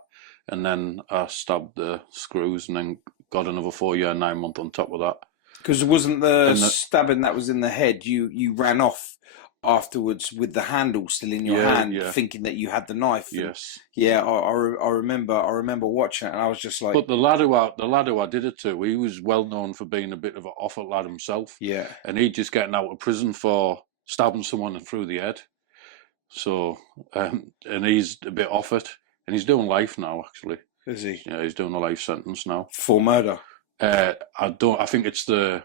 and then I stabbed the screws, and then got another 4 year, 9 months on top of that. Because wasn't the And stabbing that was in the head, you ran off afterwards with the handle still in your hand, thinking that you had the knife. Yes. Yeah, I remember watching it, and I was just like. But the lad who I did it to, he was well known for being a bit of an awful lad himself. Yeah. And he'd just getting out of prison for stabbing someone through the head. So, and he's a bit off it, and he's doing life now. Actually, is he? Yeah, he's doing a life sentence now for murder. I think it's the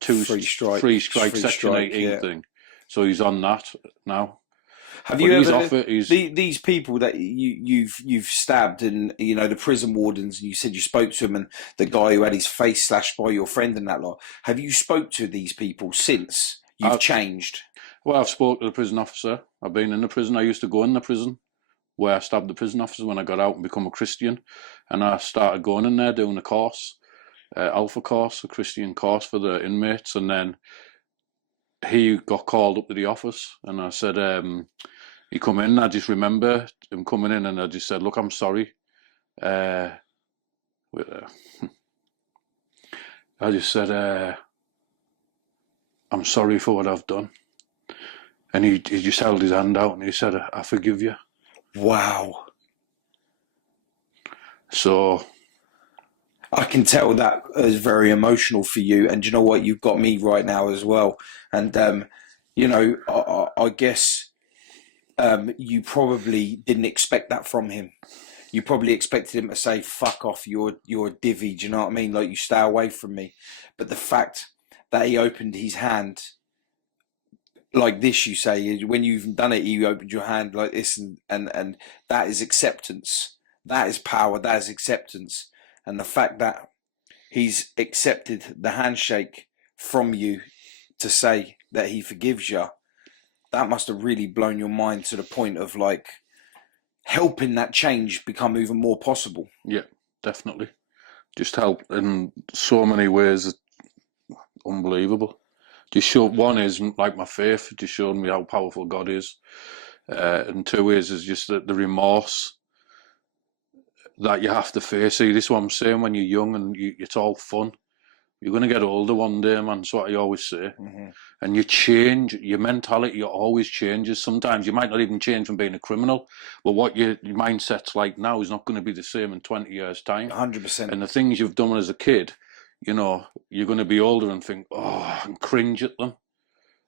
three strike Section 18 thing. So he's on that now. Have you ever these people that you've stabbed, and the prison wardens, and you said you spoke to him, and the guy who had his face slashed by your friend and that lot? Have you spoke to these people since you've changed? Well, I've spoke to the prison officer. I've been in the prison. I used to go in the prison where I stabbed the prison officer when I got out and become a Christian, and I started going in there doing a course, Alpha course, a Christian course for the inmates, and then he got called up to the office, and I said, he come in, I just remember him coming in, and I just said, look, I'm sorry. I just said, I'm sorry for what I've done. And he just held his hand out, and he said, I forgive you. Wow. So I can tell that is very emotional for you, and you know what, you've got me right now as well. And I guess you probably didn't expect that from him. You probably expected him to say, fuck off, you're a divvy, do you know what I mean? Like, you stay away from me. But the fact that he opened his hand like this, you say, when you've done it, you opened your hand like this, and that is acceptance. That is power, that is acceptance. And the fact that he's accepted the handshake from you to say that he forgives you, that must have really blown your mind to the point of like helping that change become even more possible. Yeah, definitely. Just help in so many ways. Unbelievable. Just show, one is like my faith, just showing me how powerful God is. And two is just the remorse that you have to face. See, this is what I'm saying, when you're young and it's all fun. You're going to get older one day, man. That's what I always say. Mm-hmm. And you change, your mentality always changes. Sometimes you might not even change from being a criminal, but what your mindset's like now is not going to be the same in 20 years' time. 100%. And the things you've done as a kid, you're going to be older and think, oh, and cringe at them.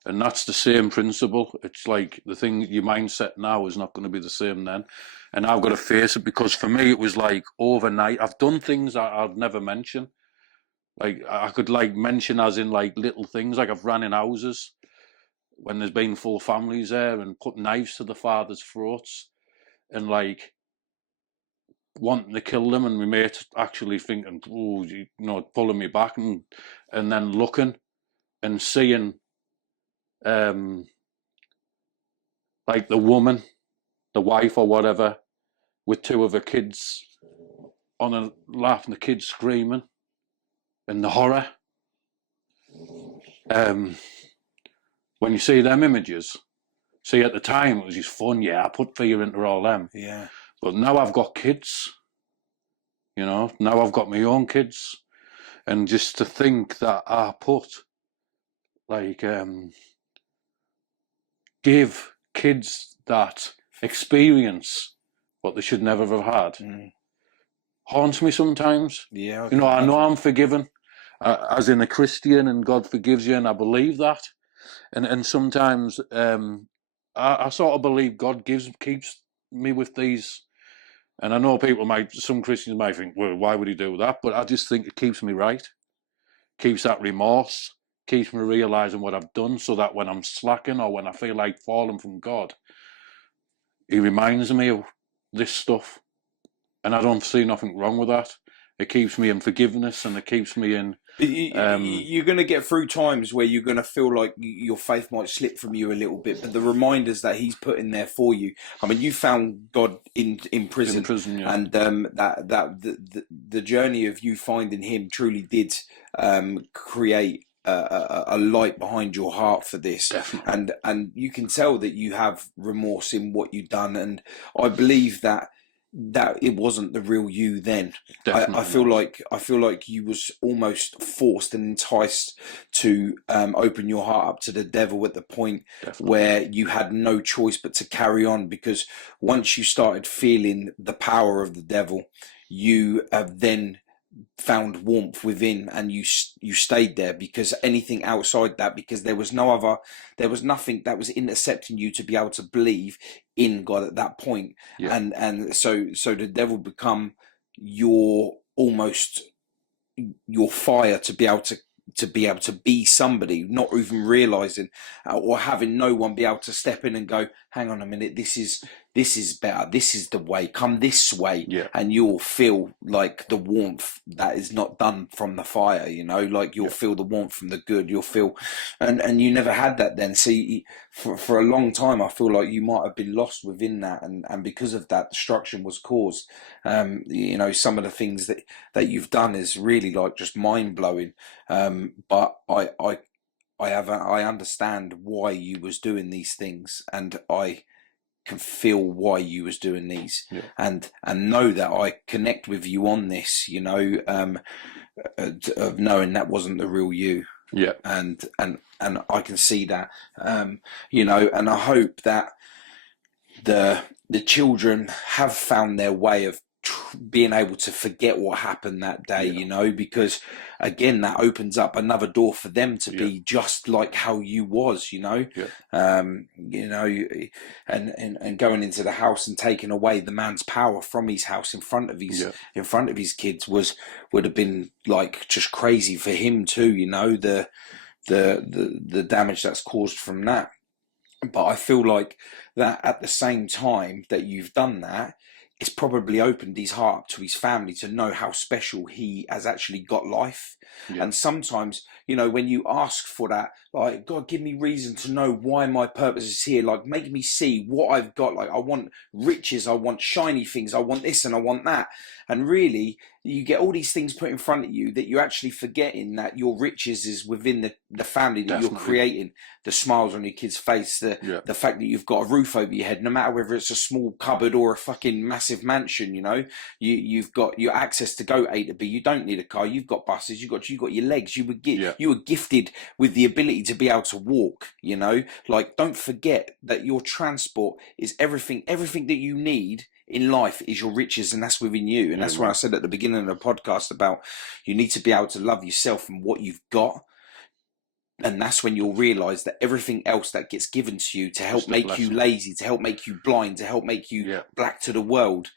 And that's the same principle. It's like the thing, your mindset now is not going to be the same then. And I've got to face it, because for me, it was like overnight. I've done things I'd never mention. Like, I could mention as in little things, like I've ran in houses when there's been full families there and put knives to the father's throats and wanting to kill them, and my mate actually thinking, oh, pulling me back, and then looking and seeing the woman, the wife or whatever, with two of her kids on a laugh, and the kids screaming, and the horror. When you see them images, see, at the time it was just fun. Yeah, I put fear into all them. Yeah. But now I've got kids. Now I've got my own kids, and just to think that I put give kids that experience what they should never have had haunts me sometimes. Yeah. I know I'm forgiven, as in a Christian, and God forgives you, and I believe that. And sometimes I sort of believe God keeps me with these. And I know some Christians might think, well, why would he do that? But I just think it keeps me right, keeps that remorse, keeps me realising what I've done, so that when I'm slacking or when I feel like falling from God, he reminds me of this stuff. And I don't see nothing wrong with that. It keeps me in forgiveness, and it keeps me in You're going to get through times where you're going to feel like your faith might slip from you a little bit, but the reminders that he's put in there for you. I mean, you found God in prison, Yeah. and the journey of you finding him truly did create a light behind your heart for this. Definitely. And you can tell that you have remorse in what you've done, and I believe that it wasn't the real you then. I feel like you was almost forced and enticed to open your heart up to the devil at the point where you had no choice but to carry on, because once you started feeling the power of the devil, you have then found warmth within, and you stayed there, because anything outside that, because there was nothing that was intercepting you to be able to believe in God at that point. And so the devil become your fire to be able to be somebody, not even realizing or having no one be able to step in and go, hang on a minute, this is better, this is the way, come this way. And you'll feel like the warmth that is not done from the fire, like you'll feel the warmth from the good, you'll feel, and you never had that then. See, for a long time I feel like you might have been lost within that, and because of that, destruction was caused. Some of the things that you've done is really like just mind-blowing, but I understand why you was doing these things, and I can feel why you was doing these, and know that I connect with you on this, of knowing that wasn't the real you. And I can see that, and I hope that the children have found their way of being able to forget what happened that day, because again, that opens up another door for them to be just like how you was, and going into the house and taking away the man's power from his house in front of his kids would have been like just crazy for him too, the damage that's caused from that. But I feel like that at the same time that you've done that, it's probably opened his heart up to his family to know how special he has actually got life. And sometimes, when you ask for that, like, God, give me reason to know why my purpose is here. Like, make me see what I've got. Like, I want riches, I want shiny things, I want this and I want that. And really, you get all these things put in front of you that you're actually forgetting that your riches is within the family that you're creating. The smiles on your kid's face, the fact that you've got a roof over your head, no matter whether it's a small cupboard or a fucking massive mansion, you've got your access to go A to B. You don't need a car. You've got buses. You've got your legs. You were gifted with the ability to be able to walk. Like, don't forget that your transport is everything. Everything that you need in life is your riches, and that's within you. And that's why I said at the beginning of the podcast about you need to be able to love yourself and what you've got. And that's when you'll realize that everything else that gets given to you to help make you lazy, to help make you blind, to help make you black to the world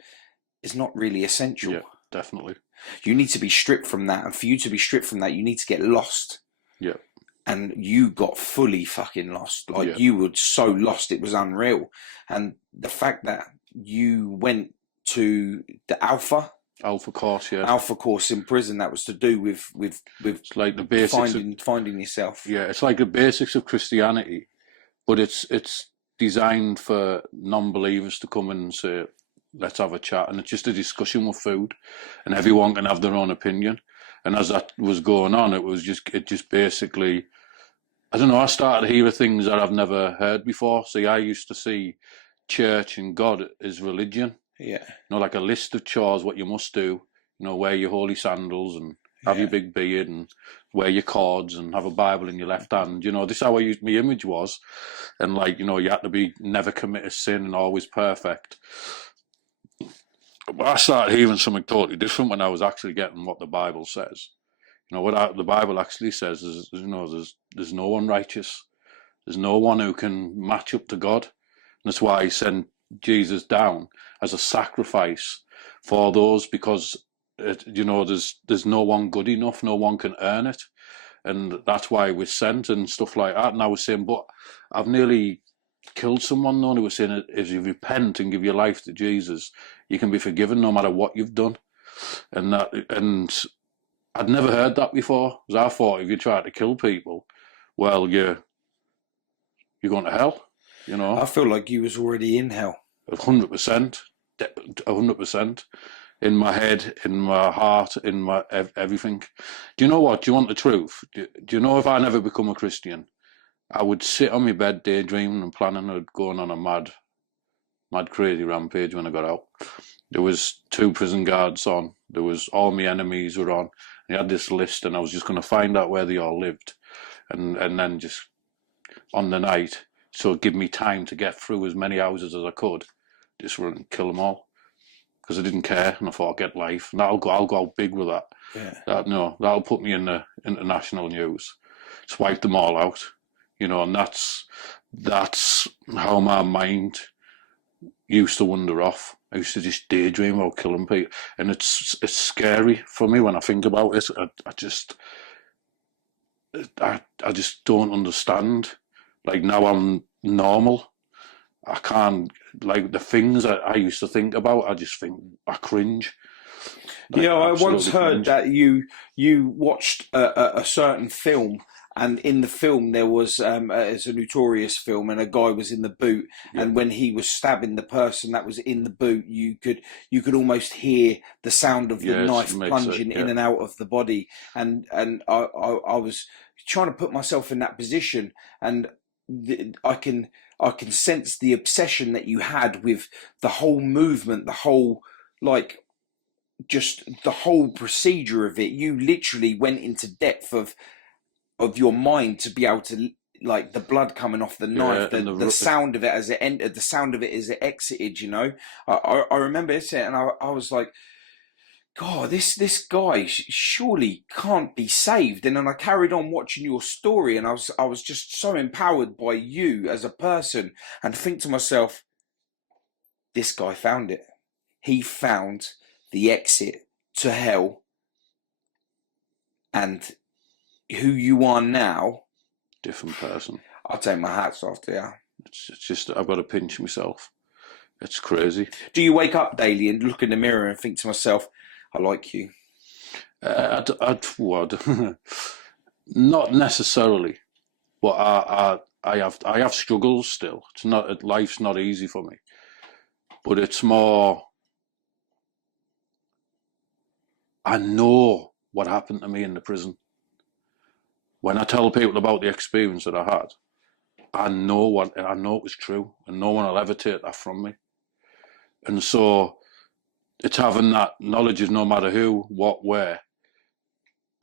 is not really essential. Yeah, definitely. You need to be stripped from that. And for you to be stripped from that, you need to get lost. Yeah. And you got fully fucking lost. Like, you were so lost, it was unreal. And the fact that you went to the Alpha course in prison, that was to do with it's like the basics finding yourself. Yeah, it's like the basics of Christianity, but it's designed for non-believers to come and say, let's have a chat, and it's just a discussion with food, and everyone can have their own opinion. And as that was going on, it just basically, I don't know, I started hearing things that I've never heard before. See, I used to see church and God as religion. Yeah. Like a list of chores, what you must do, wear your holy sandals and have your big beard and wear your cords and have a Bible in your left hand. This is how my image was. And you had to be never commit a sin and always perfect. But I started hearing something totally different when I was actually getting what the Bible says. What the Bible actually says is, there's no one righteous. There's no one who can match up to God. And that's why he sent Jesus down as a sacrifice for those, because there's no one good enough, no one can earn it, and that's why we're sent and stuff like that. And I was saying, but I've nearly killed someone. No, he was saying, if you repent and give your life to Jesus, you can be forgiven no matter what you've done. And I'd never heard that before, because I thought if you try to kill people, well, you're going to hell, you know. I feel like you was already in hell. 100%, 100%. In my head, in my heart, in my everything. Do you know what? Do you want the truth? Do you know if I never become a Christian, I would sit on my bed daydreaming and planning on going on a mad crazy rampage when I got out. There was 2 prison guards on. There was all my enemies were on. And I had this list, and I was just going to find out where they all lived, and then just on the night, so it'd give me time to get through as many houses as I could, just run and kill them all. Because I didn't care, and I thought I'd get life. And I'll go out big with that. Yeah. That'll put me in the international news. Swipe them all out, you know. And that's how my mind used to wander off. I used to just daydream about killing people, and it's scary for me when I think about it. I just don't understand. Like, now I'm normal. I can't, like, the things I used to think about, I just think, I cringe. Like, yeah, I once heard cringe. that you watched a certain film, and in the film there was it's a notorious film, and a guy was in the boot, and when he was stabbing the person that was in the boot, you could almost hear the sound of the knife plunging in and out of the body, and I was trying to put myself in that position, and I can sense the obsession that you had with the whole movement, the whole, like, just the whole procedure of it. You literally went into depth of your mind to be able to, like, the blood coming off the knife, the sound of it as it entered, the sound of it as it exited, you know. I remember it, and I was like, God, this guy surely can't be saved. And then I carried on watching your story, and I was just so empowered by you as a person, and think to myself, this guy found it. He found the exit to hell, and who you are now, different person. I'll take my hats off to you. It's just, I've got to pinch myself. It's crazy. Do you wake up daily and look in the mirror and think to myself, I like you? I'd not necessarily, but I have struggles still. It's not, life's not easy for me, but it's more, I know what happened to me in the prison. When I tell people about the experience that I had, I know it was true, and no one will ever take that from me. And so it's having that knowledge of no matter who, what, where,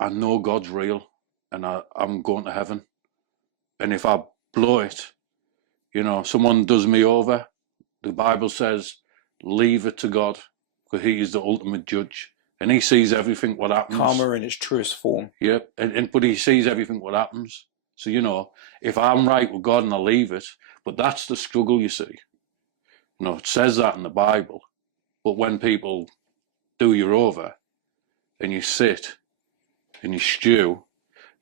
I know God's real, and I'm going to heaven. And if I blow it, you know, someone does me over, the Bible says, leave it to God, because He is the ultimate judge, and He sees everything what happens. Karma in its truest form. Yep, but He sees everything what happens. So, you know, if I'm right with God and I leave it, but that's the struggle, you see. You know, it says that in the Bible. But when people do you over, and you sit and you stew,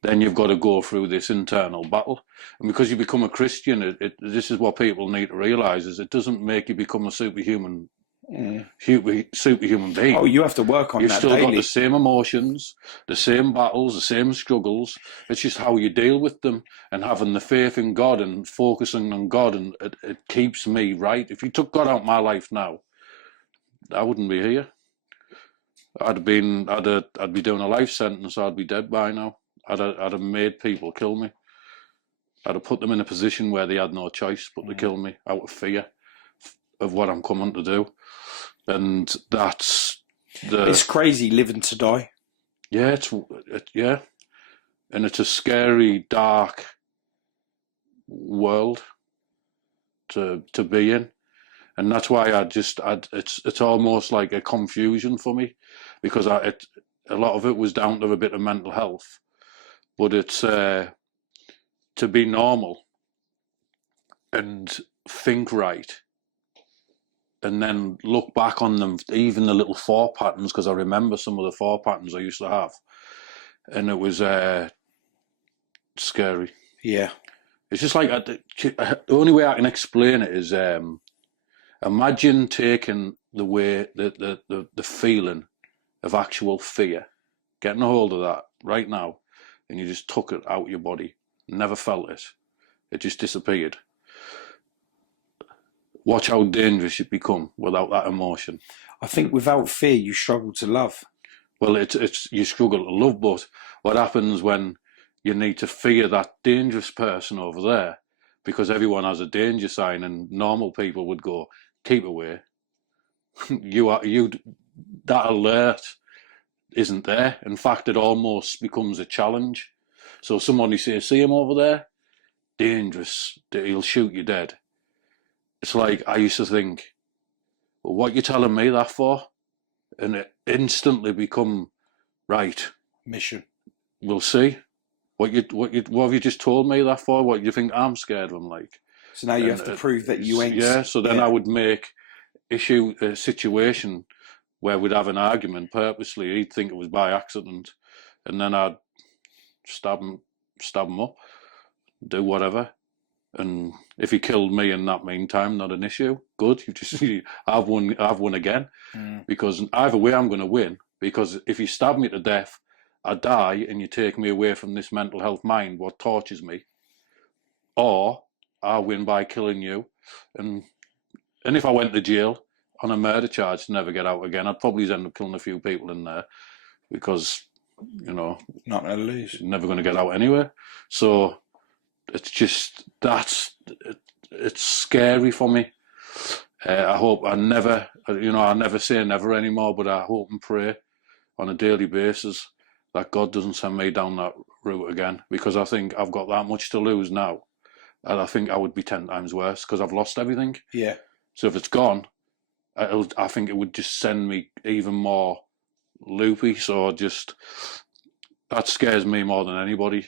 then you've got to go through this internal battle. And because you become a Christian, this is what people need to realise, is it doesn't make you become a superhuman being. Oh, you have to work on You've that still daily. got the same emotions, the same battles, the same struggles. It's just how you deal with them, and having the faith in God and focusing on God, and it keeps me right. If you took God out of my life now, I wouldn't be here. I'd be doing a life sentence. I'd be dead by now. I'd have made people kill me. I'd have put them in a position where they had no choice but to kill me out of fear of what I'm coming to do. And that's it's crazy living to die. Yeah, yeah, and it's a scary, dark world to be in, and that's why it's almost like a confusion for me, because a lot of it was down to a bit of mental health, but it's to be normal and think right, and then look back on them, even the little thought patterns, because I remember some of the thought patterns I used to have, and it was scary. Yeah. It's just like, the only way I can explain it is, imagine taking the feeling of actual fear, getting a hold of that right now, and you just took it out of your body, never felt it, it just disappeared. Watch how dangerous you become without that emotion. I think without fear, you struggle to love. Well, it's you struggle to love, but what happens when you need to fear that dangerous person over there? Because everyone has a danger sign, and normal people would go, keep away. That alert isn't there. In fact, it almost becomes a challenge. So somebody says, see him over there? Dangerous. He'll shoot you dead. It's like, I used to think, well, what you telling me that for? And it instantly become, right. Mission. We'll see. What have you just told me that for? What you think I'm scared of him like? So now you have to prove that you ain't. Yeah, so then I would make a situation where we'd have an argument purposely. He'd think it was by accident, and then I'd stab him up, do whatever. And if he killed me in that meantime, not an issue. Good, I've won again. Because either way I'm going to win. Because if you stab me to death, I die, and you take me away from this mental health mind, what tortures me. Or I win by killing you, and if I went to jail on a murder charge to never get out again, I'd probably end up killing a few people in there, because not going to lose, never going to get out anyway. So it's just it's scary for me. I hope I never say never anymore, but I hope and pray on a daily basis that God doesn't send me down that route again, because I think I've got that much to lose now, and I think I would be 10 times worse because I've lost everything. Yeah. So if it's gone, I think it would just send me even more loopy. So that scares me more than anybody.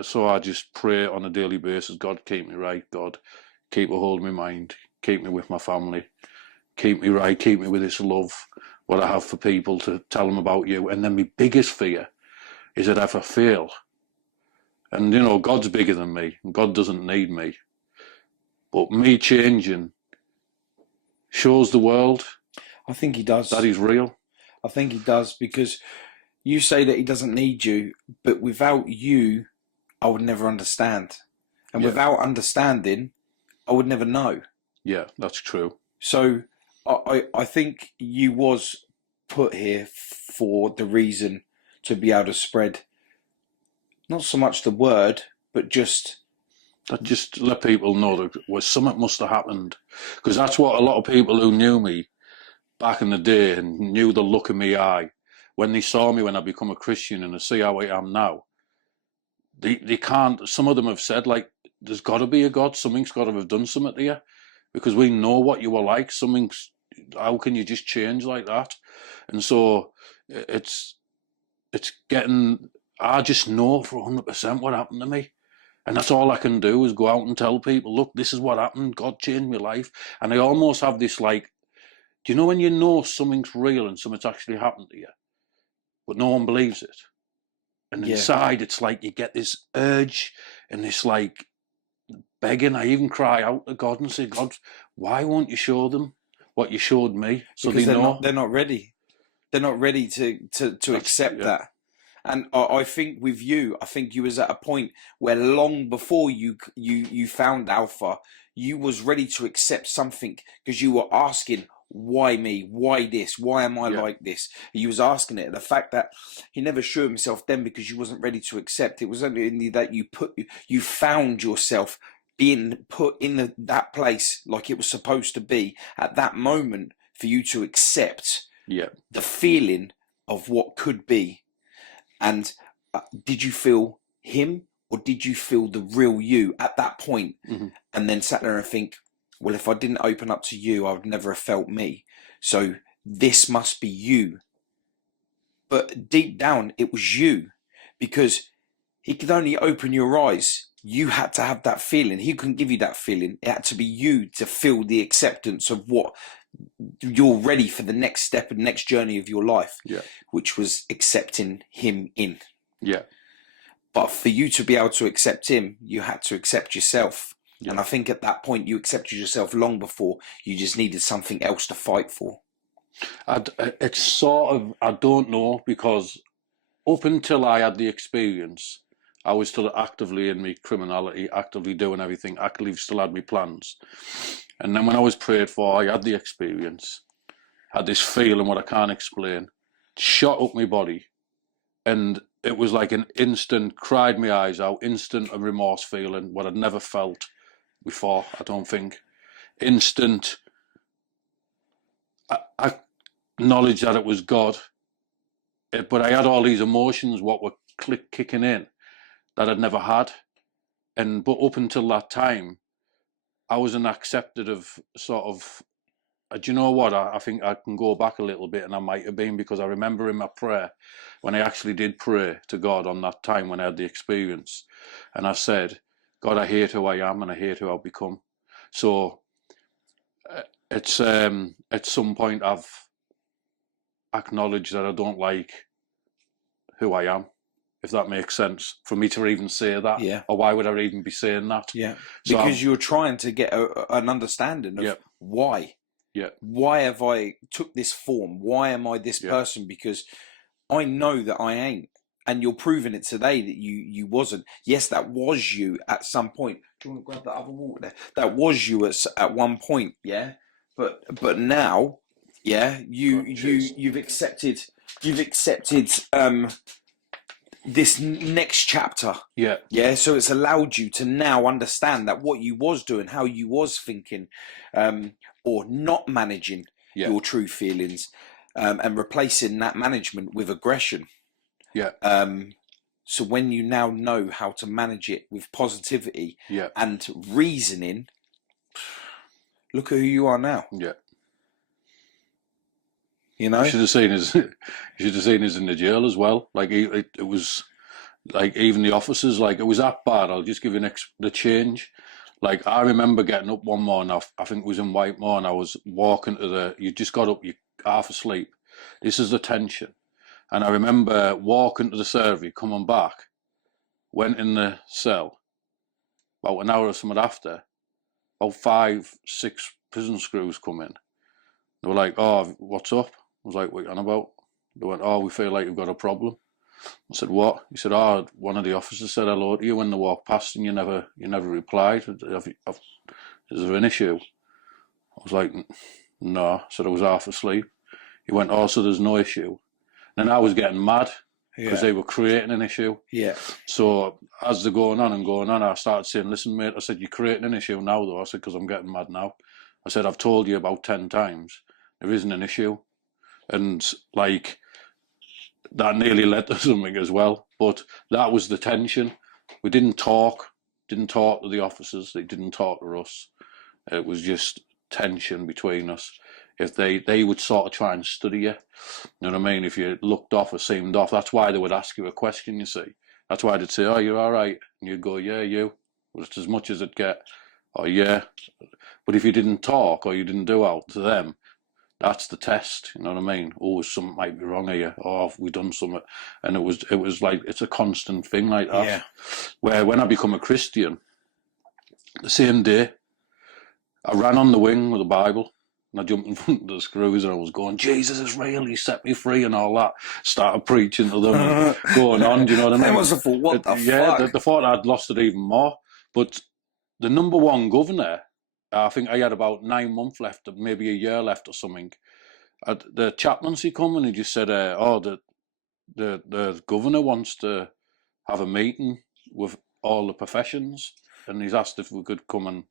So I just pray on a daily basis, God, keep me right. God, keep a hold of my mind. Keep me with my family. Keep me right. Keep me with this love, what I have for people, to tell them about you. And then my biggest fear is that if I fail, and God's bigger than me, and God doesn't need me, but me changing shows the world, I think he does, that he's real. I think he does, because you say that he doesn't need you, but without you, I would never understand. And without understanding, I would never know. Yeah, that's true. So I think you was put here for the reason to be able to spread not so much the word, but just let people know that something must have happened. Because that's what a lot of people who knew me back in the day and knew the look in my eye, when they saw me when I become a Christian and they see how I am now, they can't, some of them have said, like, there's got to be a God, something's got to have done something to you, because we know what you were like, how can you just change like that? And so it's getting, I just know for 100% what happened to me. And that's all I can do, is go out and tell people, look, this is what happened, God changed my life. And I almost have this, like, do you know when you know something's real and something's actually happened to you, but no one believes it? And inside, it's like you get this urge and this, like, begging. I even cry out to God and say, God, why won't you show them what you showed me? So because they know. they're not ready. They're not ready to accept that. And I think with you, I think you was at a point where long before you found Alpha, you was ready to accept something, because you were asking, why me? Why this? Why am I like this? You was asking it. The fact that he never showed himself then because you wasn't ready to accept. It was only that you found yourself being put in that place like it was supposed to be at that moment for you to accept the feeling of what could be. And did you feel him, or did you feel the real you at that point? Mm-hmm. And then sat there and think, well, if I didn't open up to you, I would never have felt me. So this must be you. But deep down, it was you, because he could only open your eyes. You had to have that feeling. He couldn't give you that feeling. It had to be you to feel the acceptance of what you're ready for, the next step and next journey of your life, which was accepting him in. But for you to be able to accept him, you had to accept yourself. And I think at that point you accepted yourself long before you just needed something else to fight for. It's sort of, I don't know, because up until I had the experience, I was still actively in my criminality, actively doing everything, actively still had my plans. And then when I was prayed for, I had the experience, had this feeling what I can't explain, shot up my body, and it was like an instant, cried my eyes out, instant a remorse feeling, what I'd never felt before, I don't think. Instant, I acknowledged that it was God, but I had all these emotions, what were kicking in, that I'd never had. But up until that time, I wasn't accepted of sort of, do you know what, I think I can go back a little bit, and I might have been, because I remember in my prayer, when I actually did pray to God on that time when I had the experience, and I said, God, I hate who I am and I hate who I've become. So it's at some point I've acknowledged that I don't like who I am, if that makes sense, for me to even say that. Yeah. Or why would I even be saying that? Yeah. So Because you're trying to get an understanding of why. Yeah. Why have I took this form? Why am I this person? Because I know that I ain't. And you're proving it today that you wasn't. Yes, that was you at some point. Do you want to grab that other water there? That was you at one point, yeah. But now, yeah, you've accepted this next chapter. Yeah. Yeah. So it's allowed you to now understand that what you was doing, how you was thinking, or not managing your true feelings, and replacing that management with aggression. Yeah. So when you now know how to manage it with positivity and reasoning, look at who you are now. Yeah. You know, you should have seen us in the jail as well. Like it was like, even the officers, like, it was that bad. I'll just give you the change. Like, I remember getting up one morning, I think it was in Whitemore, and I was walking to you just got up, you're half asleep. This is the tension. And I remember walking to the surgery, coming back, went in the cell, about an hour or something after, about 5, 6 prison screws come in. They were like, oh, what's up? I was like, what are you on about? They went, oh, we feel like you've got a problem. I said, what? He said, oh, one of the officers said hello to you when they walked past and you never replied. Is there an issue? I was like, no. I said, I was half asleep. He went, oh, so there's no issue. And I was getting mad because they were creating an issue. Yeah. So as they're going on, I started saying, listen, mate, I said, you're creating an issue now, though. I said, because I'm getting mad now. I said, I've told you about 10 times. There isn't an issue. And, like, that nearly led to something as well. But that was the tension. We didn't talk to the officers. They didn't talk to us. It was just tension between us. If they would sort of try and study you, you know what I mean? If you looked off or seemed off, that's why they would ask you a question, you see. That's why they'd say, oh, you're all right. And you'd go, yeah, you. Well, it's as much as it'd get. Oh, yeah. But if you didn't talk or you didn't do out to them, that's the test, you know what I mean? Oh, something might be wrong here. Oh, have we done something? And it was like, it's a constant thing like that. Yeah. Where when I become a Christian, the same day, I ran on the wing with the Bible. And I jumped in front of the screws and I was going, Jesus is real, he set me free and all that. Started preaching to them and going on, do you know what I mean? They must have thought, what the fuck? Yeah, they thought I'd lost it even more. But the number one governor, I think I had about 9 months left, maybe a year left or something. The chaplaincy come and he just said, oh, the governor wants to have a meeting with all the professions. And he's asked if we could come and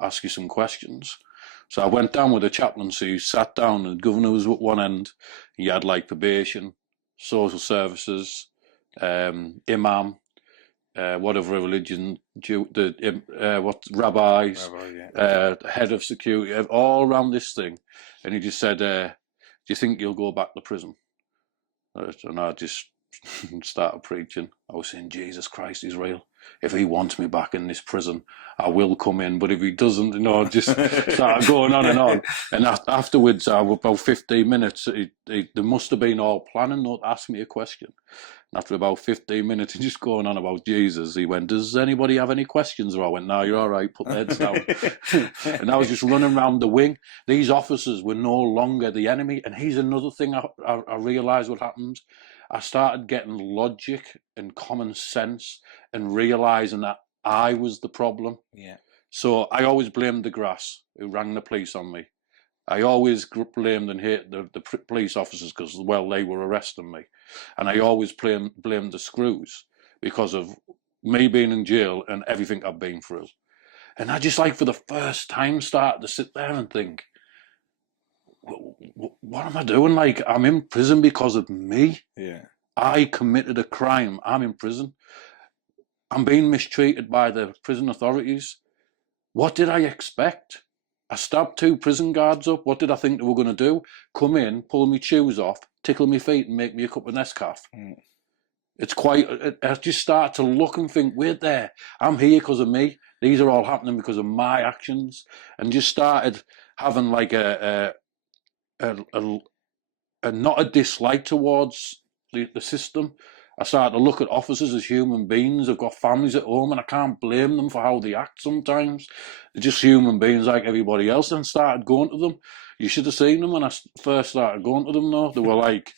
ask you some questions. So I went down with the chaplaincy, sat down, and the governor was at one end. He had like probation, social services, imam, whatever religion, rabbis, head of security, all around this thing. And he just said, do you think you'll go back to prison? And I just started preaching. I was saying, Jesus Christ, he's real. If he wants me back in this prison, I will come in. But if he doesn't, you know, just started going on and on. And afterwards, about 15 minutes, they must have been all planning not to ask me a question. And after about 15 minutes of just going on about Jesus, he went, does anybody have any questions? Or I went, no, you're all right, put the heads down. And I was just running around the wing. These officers were no longer the enemy. And here's another thing I realised what happened. I started getting logic and common sense and realising that I was the problem. Yeah. So I always blamed the grass who rang the police on me. I always blamed and hated the police officers because, well, they were arresting me. And I always blamed the screws because of me being in jail and everything I've been through. And I just, like, for the first time started to sit there and think, what am I doing? Like, I'm in prison because of me. Yeah. I committed a crime. I'm in prison. I'm being mistreated by the prison authorities. What did I expect? I stabbed 2 prison guards up. What did I think they were going to do? Come in, pull me shoes off, tickle me feet and make me a cup of Nescafe. It's quite, I just start to look and think, wait there, I'm here because of me. These are all happening because of my actions. And just started having like a not a dislike towards the system. I started to look at officers as human beings. They've got families at home and I can't blame them for how they act sometimes. They're just human beings like everybody else, and started going to them. You should have seen them when I first started going to them though. They were like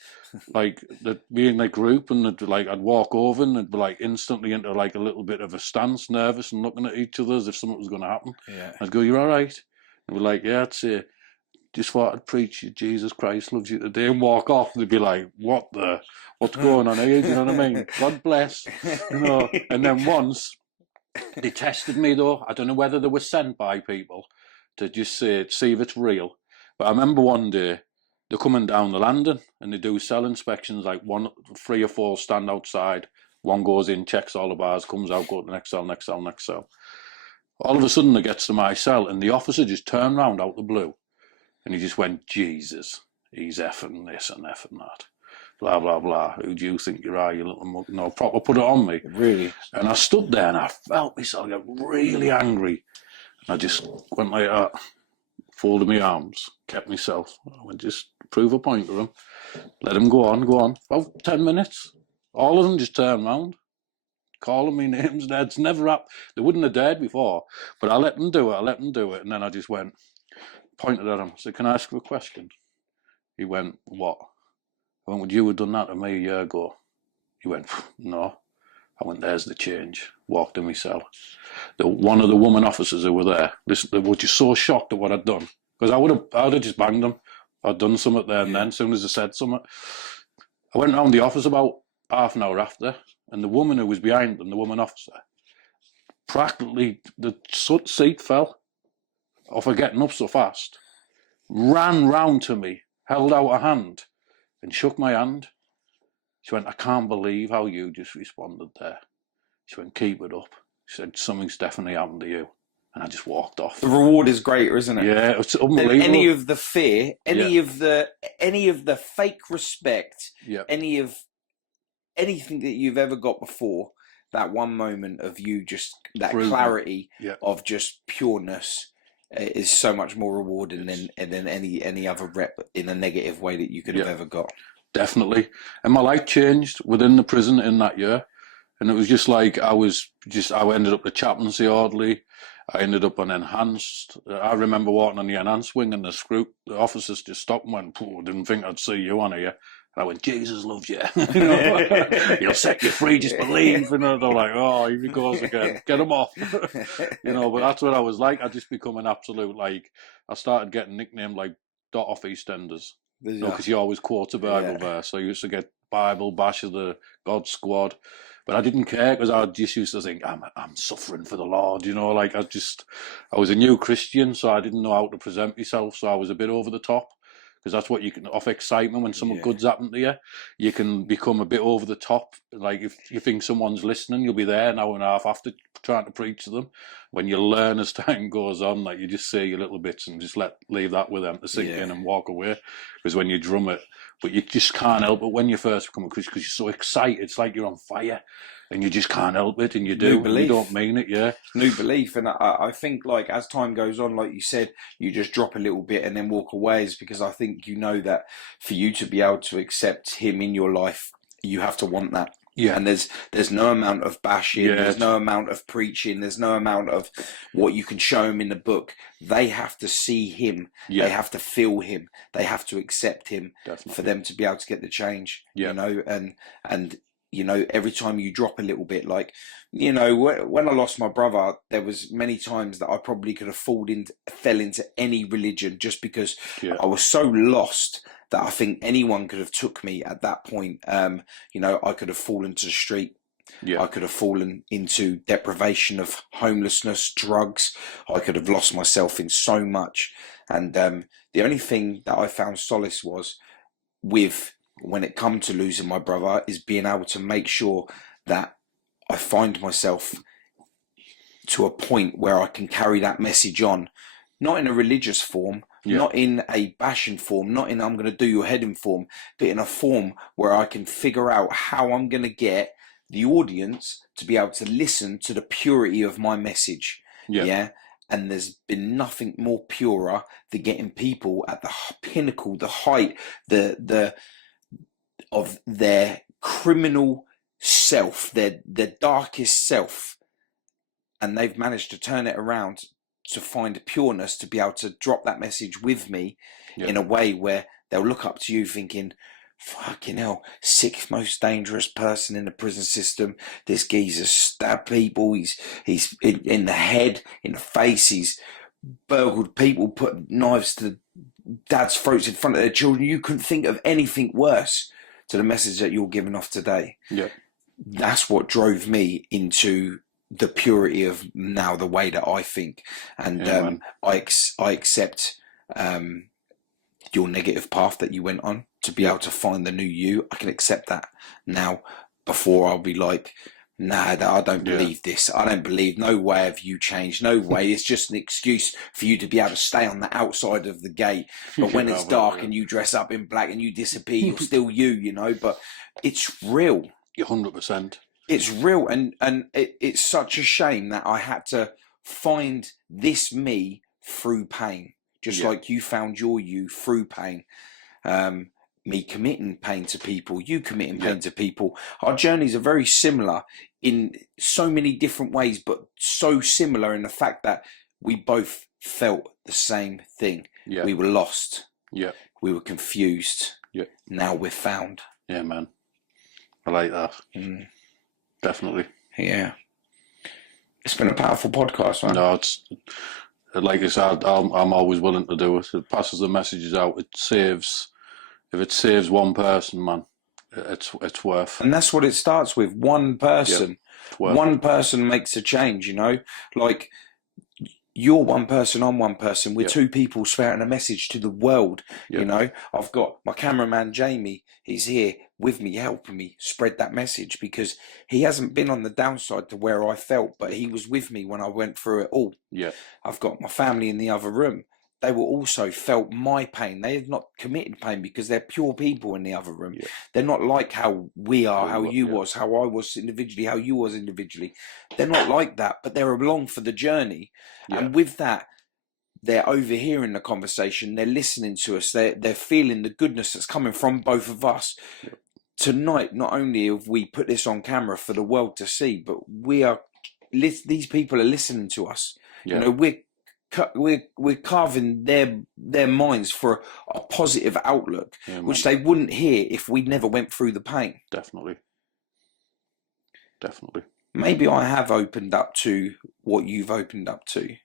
they'd be in a group and I'd walk over and they'd be like instantly into like a little bit of a stance, nervous and looking at each other as if something was going to happen. Yeah. I'd go, "You're all right?" And we're like, "Yeah, it's just thought I'd preach you, Jesus Christ loves you today," and walk off. They'd be like, what's going on here? Do you know what I mean? God bless. You know. And then once they tested me though. I don't know whether they were sent by people to just see if it's real. But I remember one day they're coming down the landing and they do cell inspections, like 3 or 4 stand outside. One goes in, checks all the bars, comes out, go to the next cell, next cell, next cell. All of a sudden it gets to my cell and the officer just turned round out the blue. And he just went, "Jesus, he's effing this and effing that. Blah, blah, blah. Who do you think you are, you little mug?" No, proper put it on me. Really? And I stood there and I felt myself get really angry. And I just went like that, folded my arms, kept myself. I went, just prove a point to him. Let him go on. About 10 minutes. All of them just turned round, calling me names. That's never happened. They wouldn't have dared before. But I let them do it. And then I just went, pointed at him, said, "Can I ask you a question?" He went, "What?" I went, "Would you have done that to me a year ago?" He went, "No." I went, "There's the change." Walked in my cell. One of the woman officers who were there, they were just so shocked at what I'd done. Because I'd have just banged them. I'd done something there and then, as soon as I said something. I went round the office about half an hour after, and the woman who was behind them, the woman officer, practically, the seat fell off her getting up so fast, ran round to me, held out a hand and shook my hand. She went, "I can't believe how you just responded there." She went, "Keep it up." She said, "Something's definitely happened to you." And I just walked off. The reward is greater, isn't it? Yeah, it's unbelievable. Any of the fear, any of the fake respect, anything that you've ever got before, that one moment of you just, that clarity of just pureness, is so much more rewarding than any other rep in a negative way that you could have ever got. Definitely. And my life changed within the prison in that year. And it was just like I ended up the chaplaincy orderly. I ended up on enhanced. I remember walking on the enhanced wing and the officers just stopped and went, "I didn't think I'd see you on here." And I went, "Jesus loves you." You know, "He'll set you free, just believe." And they're like, "Oh, here he goes again. Get him off." You know, but that's what I was like. I just become an absolute, like, I started getting nicknamed like Dot off EastEnders. Because you always quote a Bible verse. So I used to get Bible bash of the God Squad. But I didn't care because I just used to think, I'm suffering for the Lord, you know, like I was a new Christian, so I didn't know how to present myself, so I was a bit over the top, because that's what you can, off excitement, when something good's happened to you, you can become a bit over the top. Like if you think someone's listening, you'll be there an hour and a half after trying to preach to them. When you learn as time goes on, like you just say your little bits and just leave that with them to sink in and walk away. Because when you drum it, but you just can't help it when you first become a Christian, because you're so excited. It's like you're on fire, and you just can't help it, and you do. And you don't mean it, New belief, and I think, like, as time goes on, like you said, you just drop a little bit and then walk away, is because I think you know that for you to be able to accept him in your life, you have to want that. Yeah. And there's no amount of bashing, Yeah, there's no amount of preaching, there's no amount of what you can show them in the book. They have to see him, they have to feel him, they have to accept him for them to be able to get the change. You know, and you know, every time you drop a little bit, like, you know, when I lost my brother, there was many times that I probably could have fell into any religion, just because I was so lost that I think anyone could have took me at that point. You know, I could have fallen to the street. I could have fallen into deprivation of homelessness, drugs. I could have lost myself in so much. And the only thing that I found solace was with, when it come to losing my brother, is being able to make sure that I find myself to a point where I can carry that message on, not in a religious form, not in a bashing form, not in I'm going to do your head in form, but in a form where I can figure out how I'm going to get the audience to be able to listen to the purity of my message. And there's been nothing more purer than getting people at the pinnacle, the height, the of their criminal self, their darkest self, and they've managed to turn it around to find pureness, to be able to drop that message with me in a way where they'll look up to you thinking, fucking hell, sixth most dangerous person in the prison system. This geezer stabbed people, he's in the head, in the face, he's burgled people, put knives to dad's throats in front of their children. You couldn't think of anything worse to the message that you're giving off today. That's what drove me into the purity of now the way that I think. And I accept your negative path that you went on to be able to find the new you. I can accept that now. Before, I'll be like, nah, I don't believe this. I don't believe, no way have you changed. No way. It's just an excuse for you to be able to stay on the outside of the gate. But when it's dark and you dress up in black and you disappear, you're still you, you know. But it's real. 100%. It's real. And it's such a shame that I had to find this me through pain. Just like you found your you through pain. Me committing pain to people, you committing pain to people. Our journeys are very similar in so many different ways, but so similar in the fact that we both felt the same thing. We were lost. We were confused. Now we're found. Yeah, man. I like that. Definitely. Yeah. It's been a powerful podcast, man. No, it's like I said, I'm always willing to do it. It passes the messages out. It saves. If it saves one person, man, it's worth. And that's what it starts with. One person. One person makes a change, you know? Like, you're one person, I'm one person. We're two people spouting a message to the world, you know? I've got my cameraman, Jamie. He's here with me, helping me spread that message, because he hasn't been on the downside to where I felt, but he was with me when I went through it all. I've got my family in the other room. They were also felt my pain. They have not committed pain because they're pure people in the other room. They're not like how we are, how you was, how I was individually, how you was individually. They're not like that, but they're along for the journey. And with that, they're overhearing the conversation. They're listening to us. They're feeling the goodness that's coming from both of us. Tonight, not only have we put this on camera for the world to see, but these people are listening to us. You know, we're carving their minds for a positive outlook, which they wouldn't hear if we never went through the pain. Definitely. Maybe I have opened up to what you've opened up to.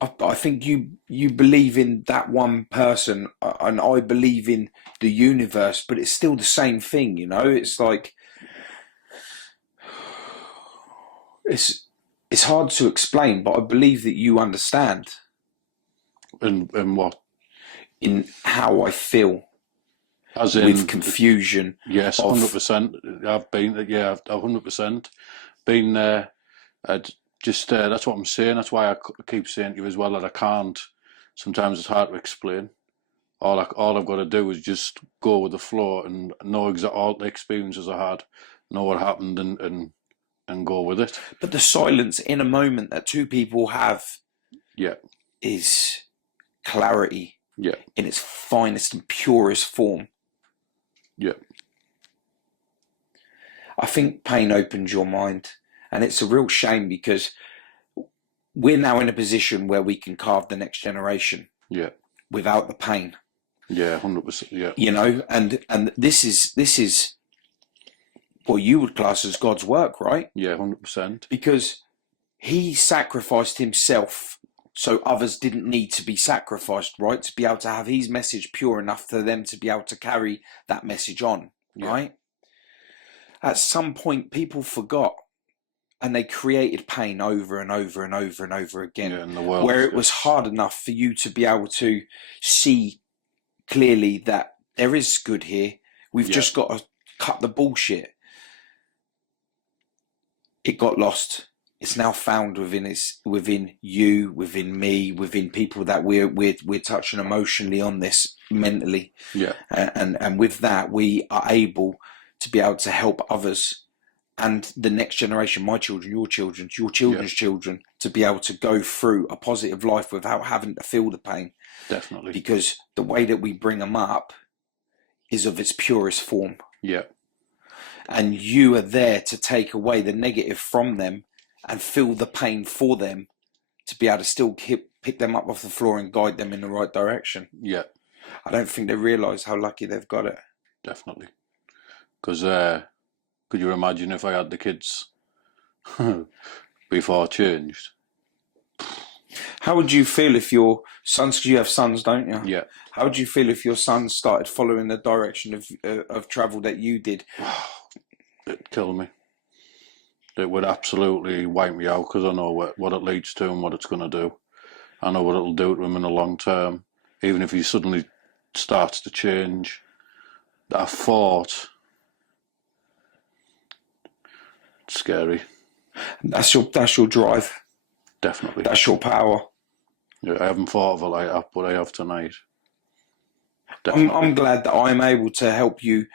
I think you believe in that one person, and I believe in the universe, but it's still the same thing, you know? It's like, it's hard to explain, but I believe that you understand. In what? In how I feel. As in, with confusion. Yes, 100%. I've been, 100% been there. That's what I'm saying. That's why I keep saying to you as well that I can't. Sometimes it's hard to explain. All I've got to do is just go with the flow and know all the experiences I had, know what happened, and go with it. But the silence in a moment that two people have, is clarity, in its finest and purest form. I think pain opens your mind, and it's a real shame because we're now in a position where we can carve the next generation without the pain. Yeah, 100%. Yeah, you know, and this is what you would class as God's work, right? Yeah, 100%. Because he sacrificed himself so others didn't need to be sacrificed, right? To be able to have his message pure enough for them to be able to carry that message on, right? At some point, people forgot, and they created pain over and over and over and over again, in the world, where it was hard enough for you to be able to see clearly that there is good here. We've just got to cut the bullshit. It got lost. It's now found within you, within me, within people that we're touching emotionally on this, mentally. Yeah. And with that, we are able to be able to help others and the next generation, my children, your children's children, to be able to go through a positive life without having to feel the pain. Definitely. Because the way that we bring them up is of its purest form. Yeah. And you are there to take away the negative from them and feel the pain for them, to be able to still pick them up off the floor and guide them in the right direction. Yeah. I don't think they realise how lucky they've got it. Definitely. Because could you imagine if I had the kids before I changed? How would you feel if your sons, because you have sons, don't you? Yeah. How would you feel if your sons started following the direction of travel that you did? It'd kill me. It would absolutely wipe me out, because I know what it leads to and what it's going to do. I know what it'll do to him in the long term. Even if he suddenly starts to change, that thought, it's scary. That's your drive. Definitely. That's your power. Yeah, I haven't thought of it like that, but I have tonight. I'm glad that I'm able to help you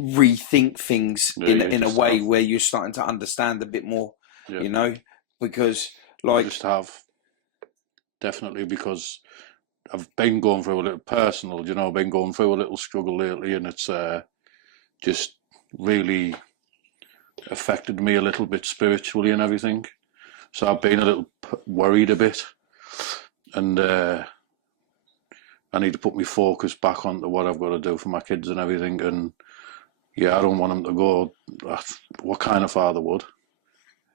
rethink things in a way where you're starting to understand a bit more, you know, because like... I just have, definitely, because I've been going through a little personal, you know, I've been going through a little struggle lately, and it's just really affected me a little bit spiritually and everything. So I've been a little worried a bit, and I need to put my focus back onto what I've got to do for my kids and everything. And yeah, I don't want them to go, what kind of father would,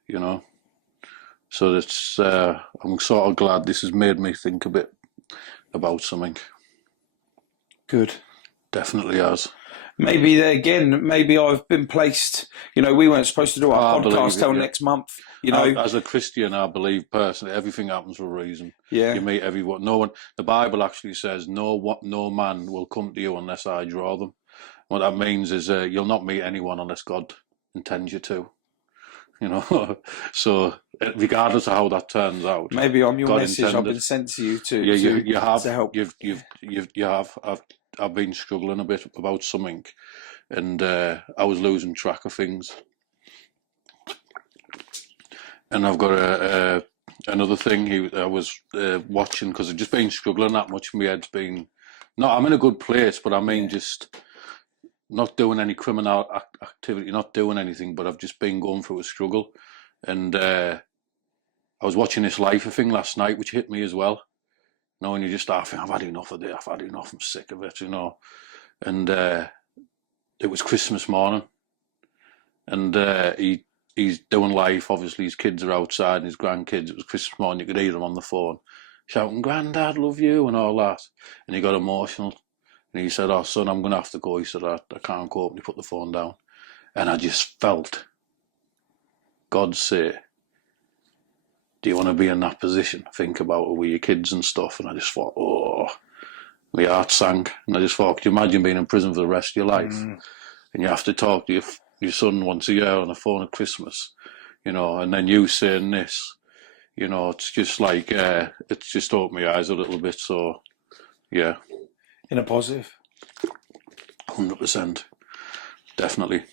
you know? So it's, I'm sort of glad this has made me think a bit about something. Good. Definitely has. Maybe maybe I've been placed, you know, we weren't supposed to do our podcast till next month, you know. As a Christian, I believe personally, everything happens for a reason. Yeah. You meet everyone. No one, the Bible actually says, no man will come to you unless I draw them. What that means is you'll not meet anyone unless God intends you to. You know, so regardless of how that turns out, maybe I'm your God message. intended. I've been sent to you to, you have to help. You have. I've been struggling a bit about something, and I was losing track of things. And I've got another thing I was watching, because I've just been struggling that much. My head's been, no, I'm in a good place, but I mean just not doing any criminal activity, not doing anything, but I've just been going through a struggle. And I was watching this Lifer thing last night, which hit me as well. You know, and you just start thinking, I've had enough of it, I've had enough, I'm sick of it, you know. And it was Christmas morning, and he's doing life, obviously his kids are outside, and his grandkids. It was Christmas morning, you could hear him on the phone shouting, "Grandad, love you," and all that. And he got emotional, and he said, "Oh son, I'm going to have to go." He said, I can't cope. And he put the phone down, and I just felt God say, do you want to be in that position? Think about it with your kids and stuff. And I just thought, oh, my heart sank. And I just thought, could you imagine being in prison for the rest of your life? And you have to talk to your son once a year on the phone at Christmas, you know, and then you saying this, you know, it's just like, it's just opened my eyes a little bit. So, yeah. In a positive? 100%. Definitely.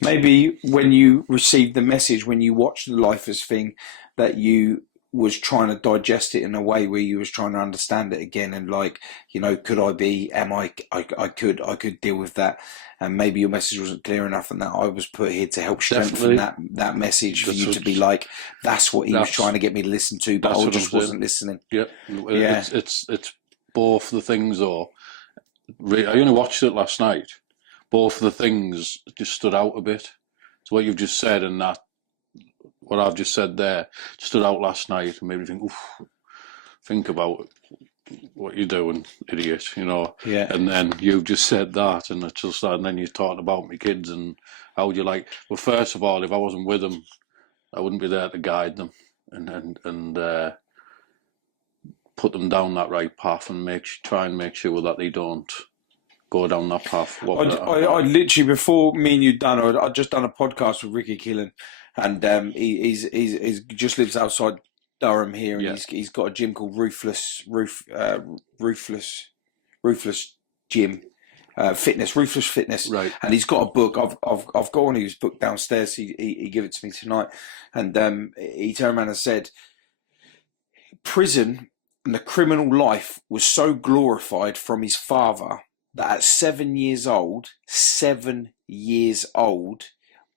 Maybe when you received the message, when you watched the Lifers thing, that you was trying to digest it in a way where you was trying to understand it again, and like, you know, I could deal with that, and maybe your message wasn't clear enough, and that I was put here to help strengthen that message for you to be like, that's what he was trying to get me to listen to, but I just wasn't listening. Yeah. It's both the things though. I only watched it last night. Both the things just stood out a bit. So what you've just said and that, what I've just said there, stood out last night and made me think, oof, think about what you're doing, idiot, you know. Yeah. And then you've just said that, and it's just, and then you're talking about my kids and how would you like. Well, first of all, if I wasn't with them, I wouldn't be there to guide them and put them down that right path and try and make sure that they don't go down that path. I literally, before me and you done, I'd just done a podcast with Ricky Killen, and he's just lives outside Durham here, and he's got a gym called Ruthless Gym. Ruthless Fitness, right? And he's got a book. I've got one of his book downstairs. He gave it to me tonight, and he turned around and said, prison and the criminal life was so glorified from his father that at 7 years old,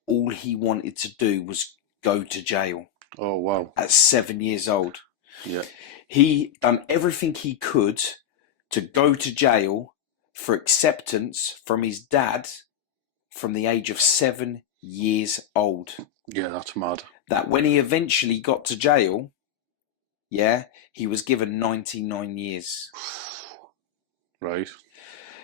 all he wanted to do was go to jail. Oh wow! At 7 years old, yeah, he done everything he could to go to jail for acceptance from his dad from the age of 7 years old. Yeah, that's mad. That when he eventually got to jail, he was given 99 years. Right.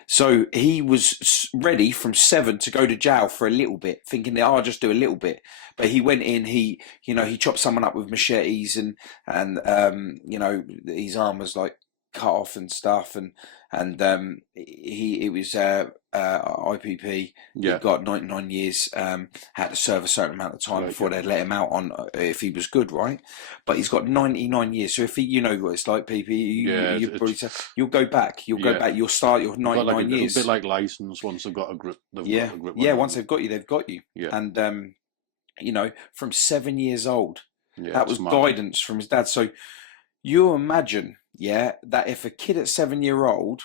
So he was ready from 7 to go to jail for a little bit, thinking that I'll just do a little bit. But he went in, he chopped someone up with machetes, and his arm was like cut off and stuff, and it was IPP. Yeah. He got 99 years. Had to serve a certain amount of time before they'd let him out on if he was good, right? But he's got 99 years. So if he, you know what it's like, PP, you'll go back. You'll go back. You'll start your 99 years. A bit like license. Once they've got a grip. Once they've got you, they've got you. Yeah. And from 7 years old, that was mad. Guidance from his dad. So you imagine, that if a kid at 7 year old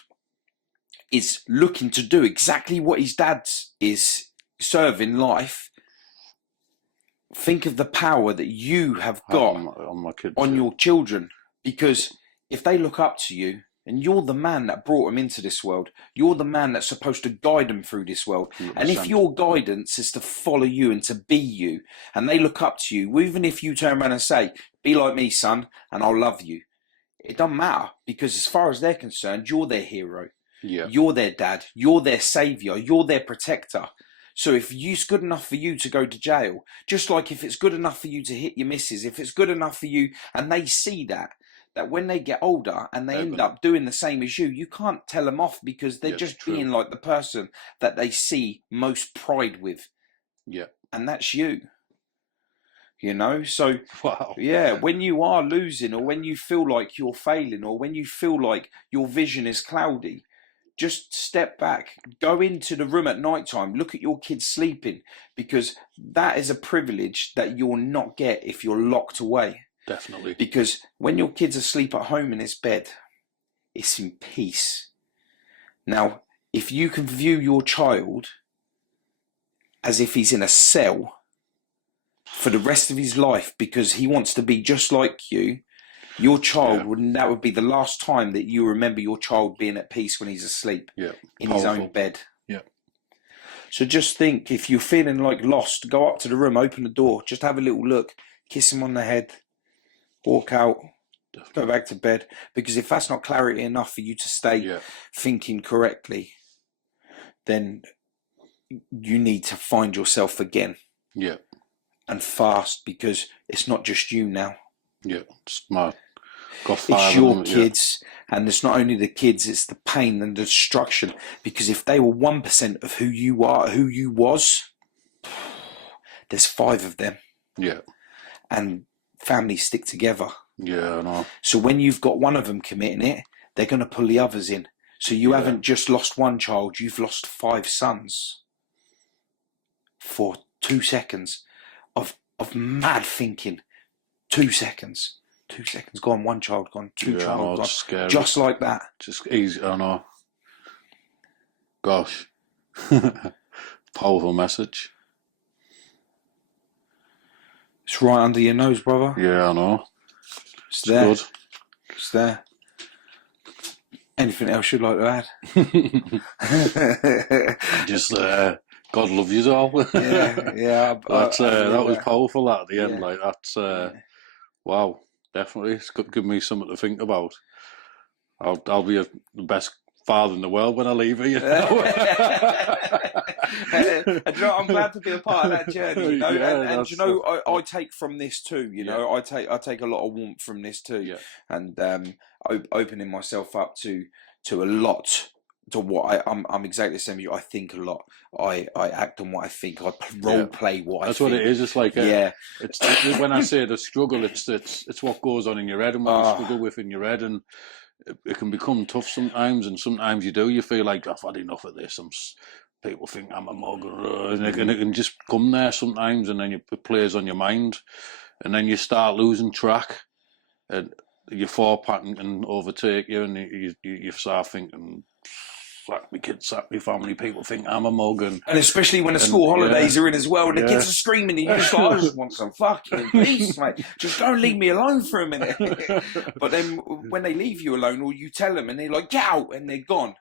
is looking to do exactly what his dad is serving life, think of the power that you have got on your children. Because if they look up to you, and you're the man that brought them into this world, you're the man that's supposed to guide them through this world. 100%. And if your guidance is to follow you and to be you, and they look up to you, even if you turn around and say, be like me, son, and I'll love you, it doesn't matter, because as far as they're concerned, you're their hero. Yeah. You're their dad. You're their savior. You're their protector. So if it's good enough for you to go to jail, just like if it's good enough for you to hit your missus, if it's good enough for you, and they see that when they get older and they end up doing the same as you can't tell them off, because they're just being like the person that they see most pride with. Yeah. And that's you. So wow. When you are losing, or when you feel like you're failing, or when you feel like your vision is cloudy, just step back, go into the room at night time, look at your kids sleeping, because that is a privilege that you'll not get if you're locked away. Definitely. Because when your kids are asleep at home in his bed, it's in peace. Now, if you can view your child as if he's in a cell for the rest of his life because he wants to be just like you, your child that would be the last time that you remember your child being at peace when he's asleep in his own bed. Yeah. So just think, if you're feeling like lost, go up to the room, open the door, just have a little look, kiss him on the head, walk out, go back to bed. Because if that's not clarity enough for you to stay thinking correctly, then you need to find yourself again. Yeah. And fast, because it's not just you now. Yeah, it's my... It's your kids, and it's not only the kids, it's the pain and the destruction. Because if they were 1% of who you are, who you was, there's 5 of them. Yeah. And families stick together. Yeah, I know. So when you've got one of them committing it, they're going to pull the others in. So you haven't just lost one child, you've lost 5 sons for 2 seconds of mad thinking. 2 seconds. 2 seconds gone, 1 child gone, 2 Yeah, I child know, gone. it's scary. Just like that. Just easy, I know. Gosh. Powerful message. It's right under your nose, brother. Yeah, I know. It's there. Good. It's there. Anything else you'd like to add? Just God love you all. yeah. That was powerful at the end. Yeah. Like that's wow, definitely. It's given me something to think about. I'll be the best father in the world when I leave here. You know? And you know, I'm glad to be a part of that journey. You know, Yeah, and you know, I take from this too. You know, I take a lot of warmth from this too. Yeah. And opening myself up to a lot. To what I'm exactly the same as you. I think a lot. I act on what I think. I role play what That's I think. what it is. It's like it's when I say the struggle, it's what goes on in your head and what you struggle with in your head, and it can become tough sometimes. And sometimes you feel like I've had enough of this. People think I'm a mug, and it can just come there sometimes, and then it plays on your mind, and then you start losing track, and your four pattern can overtake you, and you start thinking, "Sack me kids, sack me family." People think I'm a mug, and especially when the school holidays are in as well, and the kids are screaming, and you just like, I just want some fucking peace, mate. Just don't leave me alone for a minute. But then when they leave you alone, or you tell them, and they're like, "Get out," and they're gone.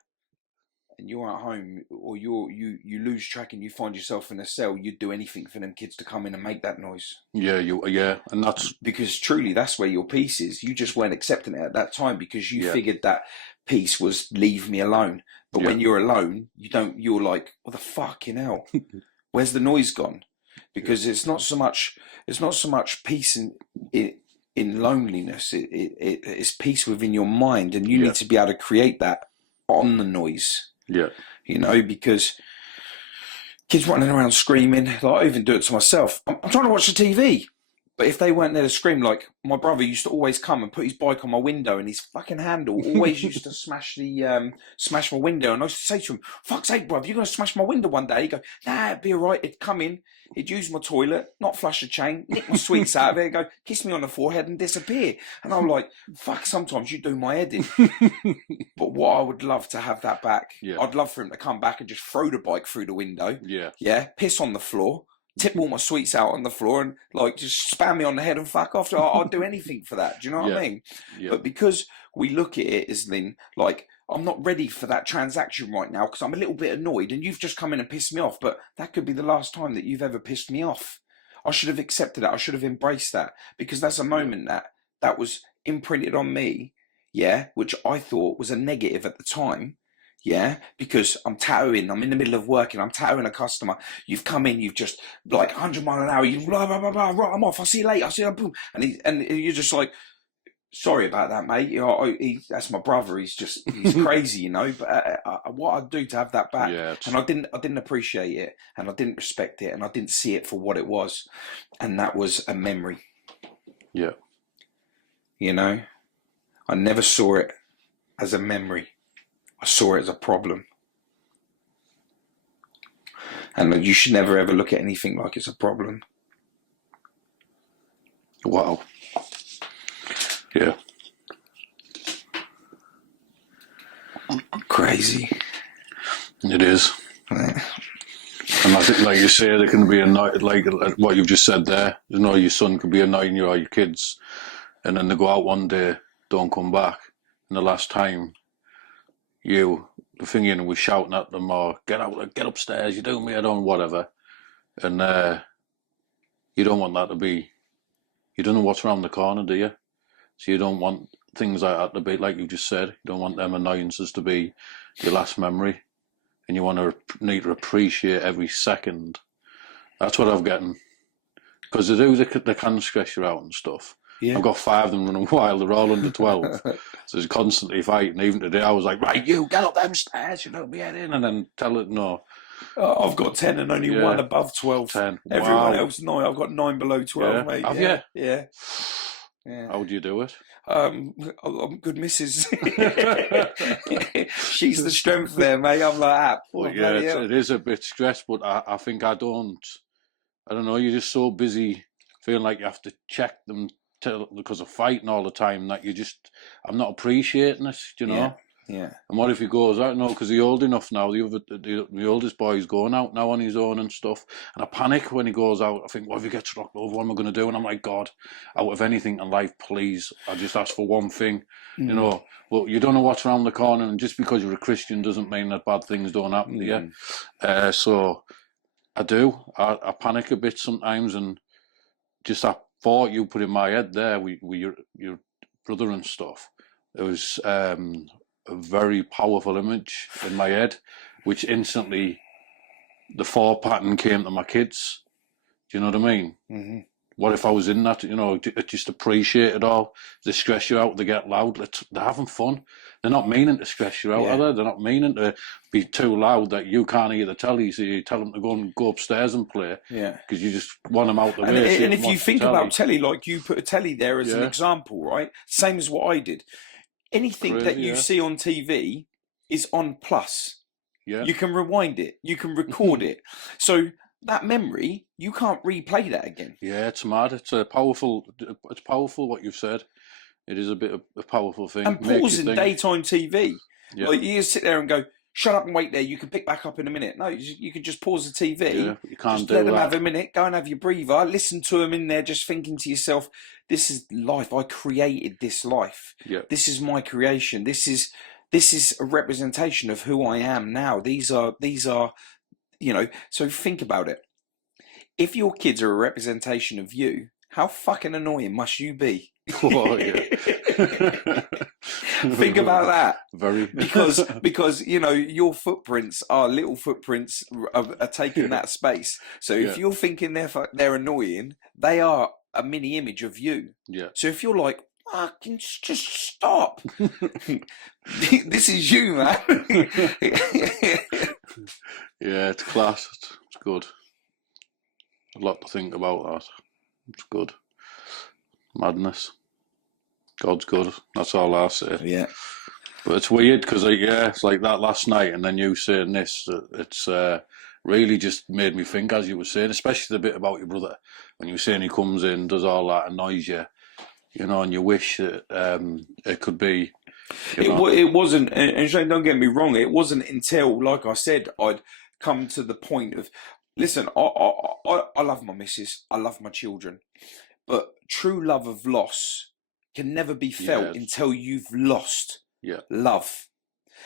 And you're at home, or you lose track, and you find yourself in a cell. You'd do anything for them kids to come in and make that noise. And that's because truly that's where your peace is. You just weren't accepting it at that time because you figured that peace was leave me alone. But when you're alone, you're like, what the fucking hell? Where's the noise gone? Because it's not so much peace in loneliness. It's peace within your mind, and you need to be able to create that on the noise. Yeah. You know, because kids running around screaming, like I even do it to myself. I'm trying to watch the TV. But if they weren't there to scream, like my brother used to always come and put his bike on my window, and his fucking handle always used to smash my window. And I used to say to him, "Fuck's sake, brother, you're gonna smash my window one day." He'd go, "Nah, it'd be all right." He'd come in, he'd use my toilet, not flush the chain, nick my sweets out of it, go kiss me on the forehead and disappear. And I'm like, "Fuck, sometimes you do my head in." But what I would love to have that back. I'd love for him to come back and just throw the bike through the window. Yeah, piss on the floor. Tip all my sweets out on the floor and like just spam me on the head and fuck off. I'd do anything for that. Do you know what I mean? But because we look at it as then like I'm not ready for that transaction right now because I'm a little bit annoyed and you've just come in and pissed me off. But that could be the last time that you've ever pissed me off. I should have accepted that. I should have embraced that because that's a moment that was imprinted on me. Yeah, which I thought was a negative at the time. Yeah, because I'm tattooing, I'm in the middle of working, I'm tattooing a customer. You've come in, you've just like 100 miles an hour, you blah, blah, blah, blah, right, I'm off, I'll see you later, I'll see you, boom. And you're just like, sorry about that, mate. You know, that's my brother, he's crazy, you know, but what I'd do to have that back. And I didn't appreciate it, and I didn't respect it, and I didn't see it for what it was. And that was a memory. Yeah. You know, I never saw it as a memory. I saw it as a problem. And you should never ever look at anything like it's a problem. Wow. Yeah. Crazy. It is. Yeah. And I think, like you say, there can be like what you've just said there. You know, your son could be annoying you or your kids, and then they go out one day, don't come back, and the last time the thing was shouting at them or get upstairs, you do me, I don't, whatever. And you don't want that to be, you don't know what's around the corner, do you? So you don't want things like that to be, like you just said, you don't want them annoyances to be your last memory. And you need to appreciate every second. That's what I'm getting. Because they can stress you out and stuff. Yeah. I've got 5 of them running wild, they're all under 12. So it's constantly fighting. Even today I was like, right, you get up them stairs, you don't be heading, and then tell it no. Oh, I've got 10 and only 1 above 12. 10. Everyone else 9. I've got 9 below 12, mate. Have you? Yeah. How do you do it? I'm good missus. She's the strength there, mate. I'm like, it is a bit stressed, but I think I don't know, you're just so busy feeling like you have to check them because of fighting all the time that I'm not appreciating it, you know. Yeah. And what if he goes out? No, because he's old enough now. The oldest boy's going out now on his own and stuff. And I panic when he goes out. I think, what if he gets knocked over? What am I going to do? And I'm like, God, out of anything in life, please, I just ask for one thing, you know. Well, you don't know what's around the corner, and just because you're a Christian doesn't mean that bad things don't happen to you. So I do. I panic a bit sometimes, and just that thought you put in my head there with your brother and stuff. It was a very powerful image in my head, which instantly the thought pattern came to my kids. Do you know what I mean? Mm-hmm. What if I was in that? You know, just appreciate it all. They stress you out. They get loud. They're having fun. They're not meaning to stress you out, are they? They're not meaning to be too loud that you can't hear the telly. So you tell them to go upstairs and play. Yeah. Because you just want them out the way. And if you think about telly, like you put a telly there as an example, right? Same as what I did. Anything that you see on TV is on plus. Yeah. You can rewind it. You can record it. So that memory, you can't replay that again. Yeah, it's mad. It's powerful what you've said. It is a bit of a powerful thing. And pausing daytime TV. Yeah. Like you just sit there and go, shut up and wait there. You can pick back up in a minute. No, you can just pause the TV. Yeah, you can't just do let them that. have a minute. Go and have your breather. Listen to them in there, just thinking to yourself, this is life. I created this life. Yeah. This is my creation. This is a representation of who I am now. These are, you know, so think about it. If your kids are a representation of you, how fucking annoying must you be? Oh, yeah. Think about that. Very. because you know your footprints are little footprints are taking that space. So if you're thinking they're annoying, they are a mini image of you. Yeah. So if you're like, fucking just stop. This is you, man. Yeah, it's class. It's good. A lot to think about that. It's good. Madness. God's good. That's all I say. Yeah. But it's weird because it's like that last night, and then you saying this. It's really just made me think, as you were saying, especially the bit about your brother when you were saying he comes in, does all that, annoys you, you know, and you wish that it could be. It wasn't, and Shane, don't get me wrong. It wasn't until, like I said, I'd come to the point of, listen, I love my missus, I love my children, but true love of loss can never be felt until you've lost love.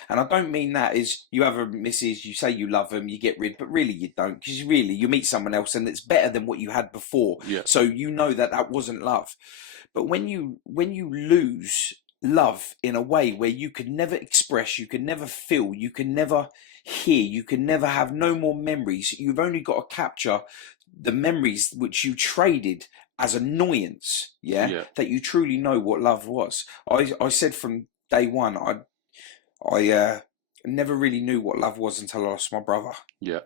And I don't mean that as you have a missus, you say you love them, you get rid, but really you don't, because you meet someone else and it's better than what you had before. Yeah. So you know that wasn't love. But when you lose love in a way where you can never express, you can never feel, you can never hear, you can never have no more memories. You've only got to capture the memories which you traded as annoyance, that you truly know what love was. I said from day one, I never really knew what love was until I lost my brother. Yeah.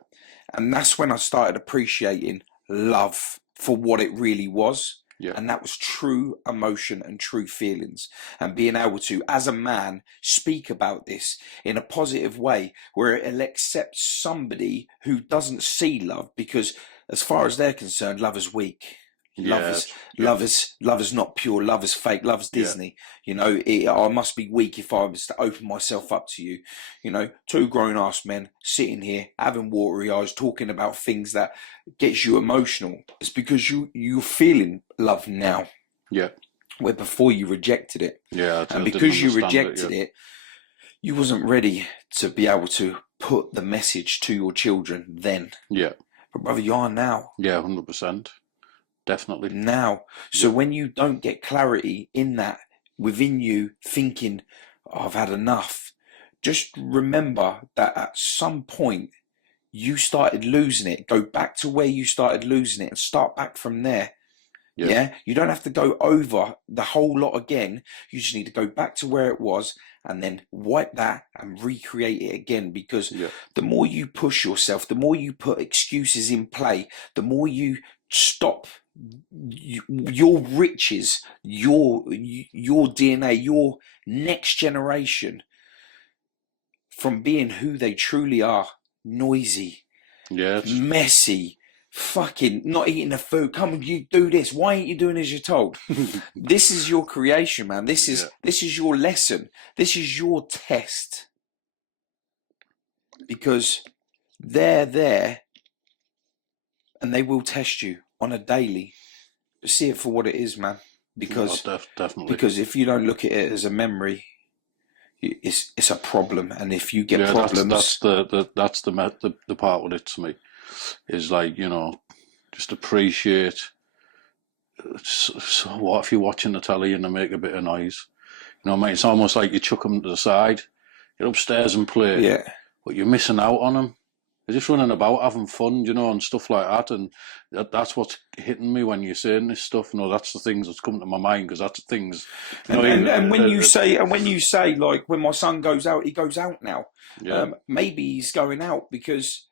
And that's when I started appreciating love for what it really was. Yeah. And that was true emotion and true feelings, and being able to, as a man, speak about this in a positive way where it'll accept somebody who doesn't see love, because as far as they're concerned, love is weak. Love is not pure. Love is fake. Love is Disney. You know, I must be weak if I was to open myself up to you. You know, two grown-ass men sitting here having watery eyes, talking about things that gets you emotional. It's because you're feeling love now. Yeah. Where before you rejected it. Yeah. And because you rejected it, you wasn't ready to be able to put the message to your children then. Yeah. But brother, you are now. Yeah, 100%. Definitely. Now. So when you don't get clarity in that within you thinking, I've had enough, just remember that at some point you started losing it. Go back to where you started losing it and start back from there. Yeah. You don't have to go over the whole lot again. You just need to go back to where it was and then wipe that and recreate it again. Because the more you push yourself, the more you put excuses in play, the more you stop your riches, your DNA, your next generation from being who they truly are. Noisy, messy, fucking not eating the food. Come on, you do this. Why ain't you doing as you're told? This is your creation, man. This is your lesson. This is your test. Because they're there and they will test you on a daily. See it for what it is, man. Because definitely. Because if you don't look at it as a memory, it's a problem. And if you get problems, that's the part with it to me is like, you know, just appreciate. So what if you're watching the telly and they make a bit of noise? You know what I mean? It's almost like you chuck them to the side. Get upstairs and play. Yeah. But you're missing out on them. They're just running about having fun, you know, and stuff like that. And that's what's hitting me when you're saying this stuff. You know, that's the things that's coming to my mind, because that's the things. You know, and when you say like, when my son goes out, he goes out now. Yeah. Maybe he's going out because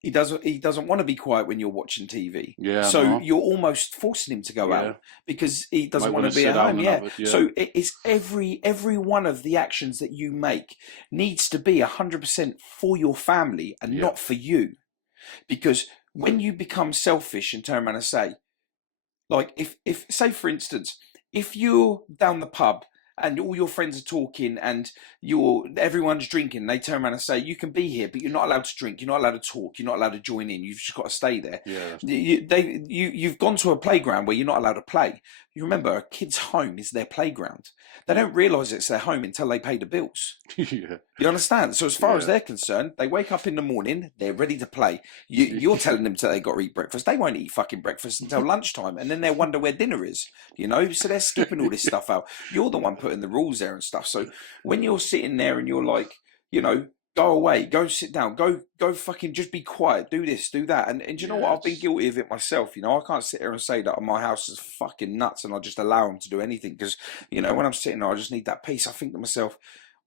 he doesn't want to be quiet when you're watching TV. Yeah. So you're almost forcing him to go out because he doesn't want to be at home. Yeah. So it's every one of the actions that you make needs to be 100% for your family and not for you. Because when you become selfish and turn around and say, like, if say for instance, if you're down the pub and all your friends are talking and everyone's drinking, they turn around and say, you can be here, but you're not allowed to drink, you're not allowed to talk, you're not allowed to join in, you've just got to stay there. You've gone to a playground where you're not allowed to play. You remember, a kid's home is their playground. They don't realise it's their home until they pay the bills. You understand? So as far as they're concerned, they wake up in the morning, they're ready to play. You're telling them that they got to eat breakfast. They won't eat fucking breakfast until lunchtime, and then they'll wonder where dinner is. You know, so they're skipping all this stuff out. You're the one putting the rules there and stuff. So when you're sitting there and you're like, you know, go away, go sit down, go fucking just be quiet, do this, do that. And you know what? I've been guilty of it myself. You know, I can't sit here and say that my house is fucking nuts and I just allow them to do anything, because, you know, when I'm sitting there, I just need that peace. I think to myself,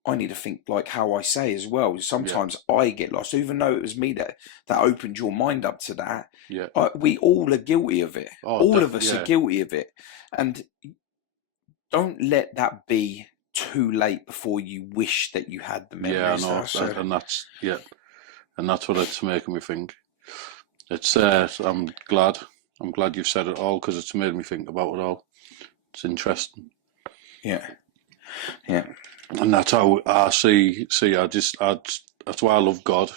I need to think like how I say as well. Sometimes I get lost, even though it was me that opened your mind up to that. Yeah. We all are guilty of it. All of us are guilty of it. And don't let that be too late before you wish that you had the memories. Yeah, I know, and that's what it's making me think. It's I'm glad you've said it all, because it's made me think about it all. It's interesting. Yeah. And that's how I see. That's why I love God,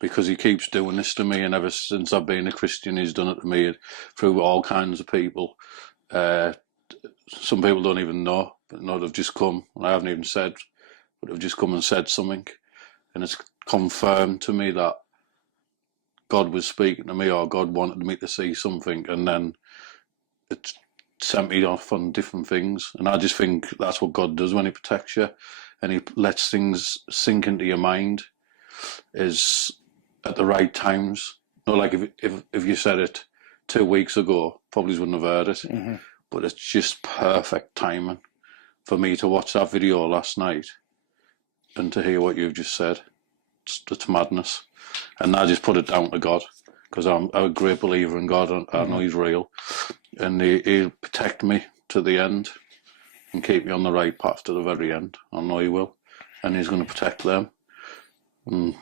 because He keeps doing this to me, and ever since I've been a Christian, He's done it to me through all kinds of people. Some people don't even know, but no, they've just come, and I haven't even said, but they've just come and said something, and it's confirmed to me that God was speaking to me, or God wanted me to see something, and then it sent me off on different things. And I just think that's what God does when He protects you, and He lets things sink into your mind, is at the right times. Not like if you said it 2 weeks ago, probably wouldn't have heard it. Mm-hmm. But it's just perfect timing for me to watch that video last night and to hear what you've just said. It's madness. And I just put it down to God, because I'm a great believer in God, and I know He's real. And He'll protect me to the end and keep me on the right path to the very end. I know He will. And He's going to protect them. And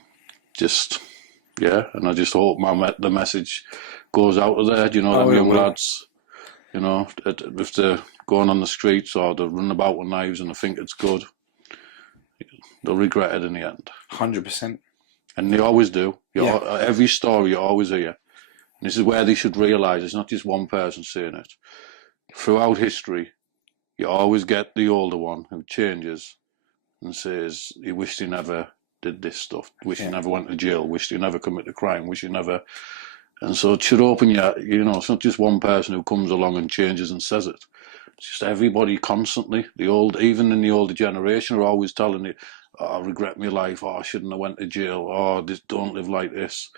and I just hope the message goes out of there. You know, them young lads, you know, if they're going on the streets or they're running about with knives and they think it's good, they'll regret it in the end. 100%. And they always do. Every story you always hear. And this is where they should realise it's not just one person saying it. Throughout history, you always get the older one who changes and says he wished he never did this stuff, wish he never went to jail, wish he never committed a crime, wish he never... And so it should open you know, it's not just one person who comes along and changes and says it. It's just everybody constantly. Even in the older generation, are always telling you, oh, I regret my life, oh, I shouldn't have went to jail, oh, don't live like this.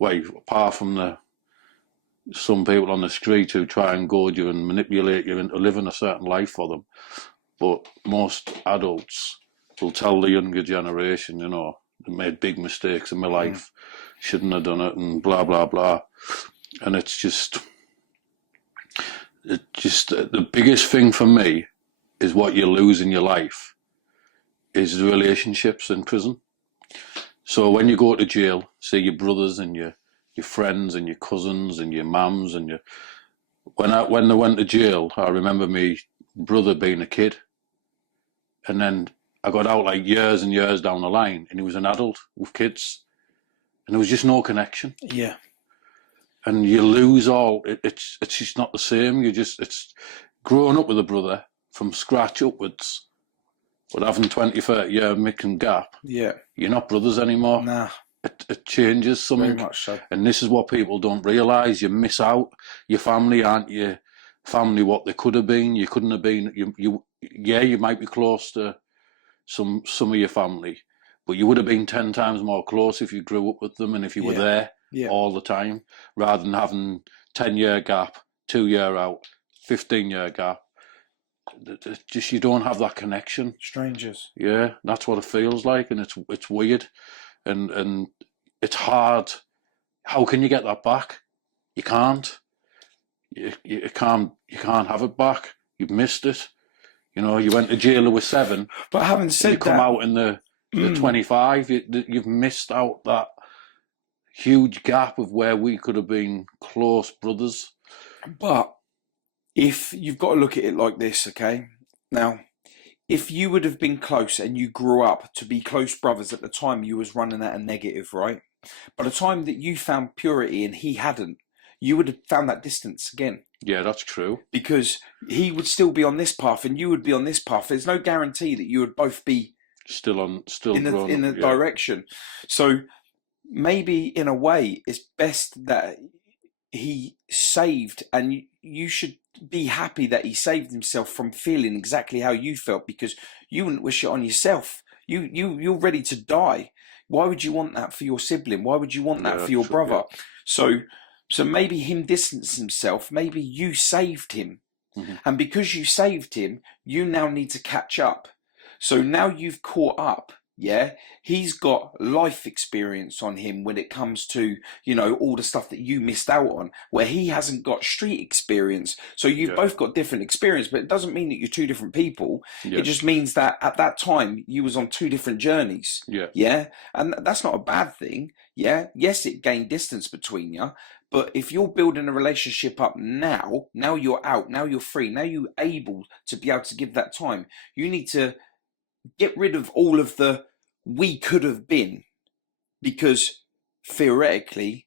Wait, apart from some people on the street who try and goad you and manipulate you into living a certain life for them. But most adults will tell the younger generation, you know, I made big mistakes in my life, shouldn't have done it, and blah, blah, blah. And it's just the biggest thing for me is what you lose in your life is the relationships in prison. So when you go to jail, say your brothers and your your friends and your cousins and your mums and your. When they went to jail, I remember me brother being a kid, and then I got out like years and years down the line, and he was an adult with kids, and there was just no connection. Yeah. And you lose all. It's just not the same. It's growing up with a brother from scratch upwards, but having 20, 30 year mixing gap. Yeah. You're not brothers anymore. Nah. It changes something. Very much so. And this is what people don't realise. You miss out. Your family aren't your family what they could have been. You couldn't have been. You might be close to some of your family, but you would have been 10 times more close if you grew up with them and if you were there all the time, rather than having 10-year gap, 2-year out, 15-year gap. Just you don't have that connection. Strangers. Yeah, that's what it feels like, and it's weird, and it's hard. How can you get that back? You can't. You can't have it back. You've missed it. You know, you went to jail with 7, but having said you come out in the 25. You've missed out that huge gap of where we could have been close brothers. But if you've got to look at it like this, okay? Now, if you would have been close and you grew up to be close brothers at the time, you was running at a negative, right? By the time that you found purity and he hadn't, you would have found that distance again. Yeah, that's true. Because he would still be on this path and you would be on this path. There's no guarantee that you would both be still in the direction. So maybe in a way it's best that he saved, and you should be happy that he saved himself from feeling exactly how you felt, because you wouldn't wish it on yourself. You're ready to die. Why would you want that for your sibling? Why would you want that for your brother? Yeah. So maybe him distance himself, maybe you saved him. Mm-hmm. And because you saved him, you now need to catch up. So now you've caught up, yeah? He's got life experience on him when it comes to, you know, all the stuff that you missed out on, where he hasn't got street experience. So you've both got different experience, but it doesn't mean that you're two different people. Yeah. It just means that at that time you was on two different journeys. Yeah. Yeah. And that's not a bad thing. Yeah. Yes, it gained distance between you. But if you're building a relationship up now you're out, now you're free, now you're able to be able to give that time, you need to get rid of all of the we could have been, because theoretically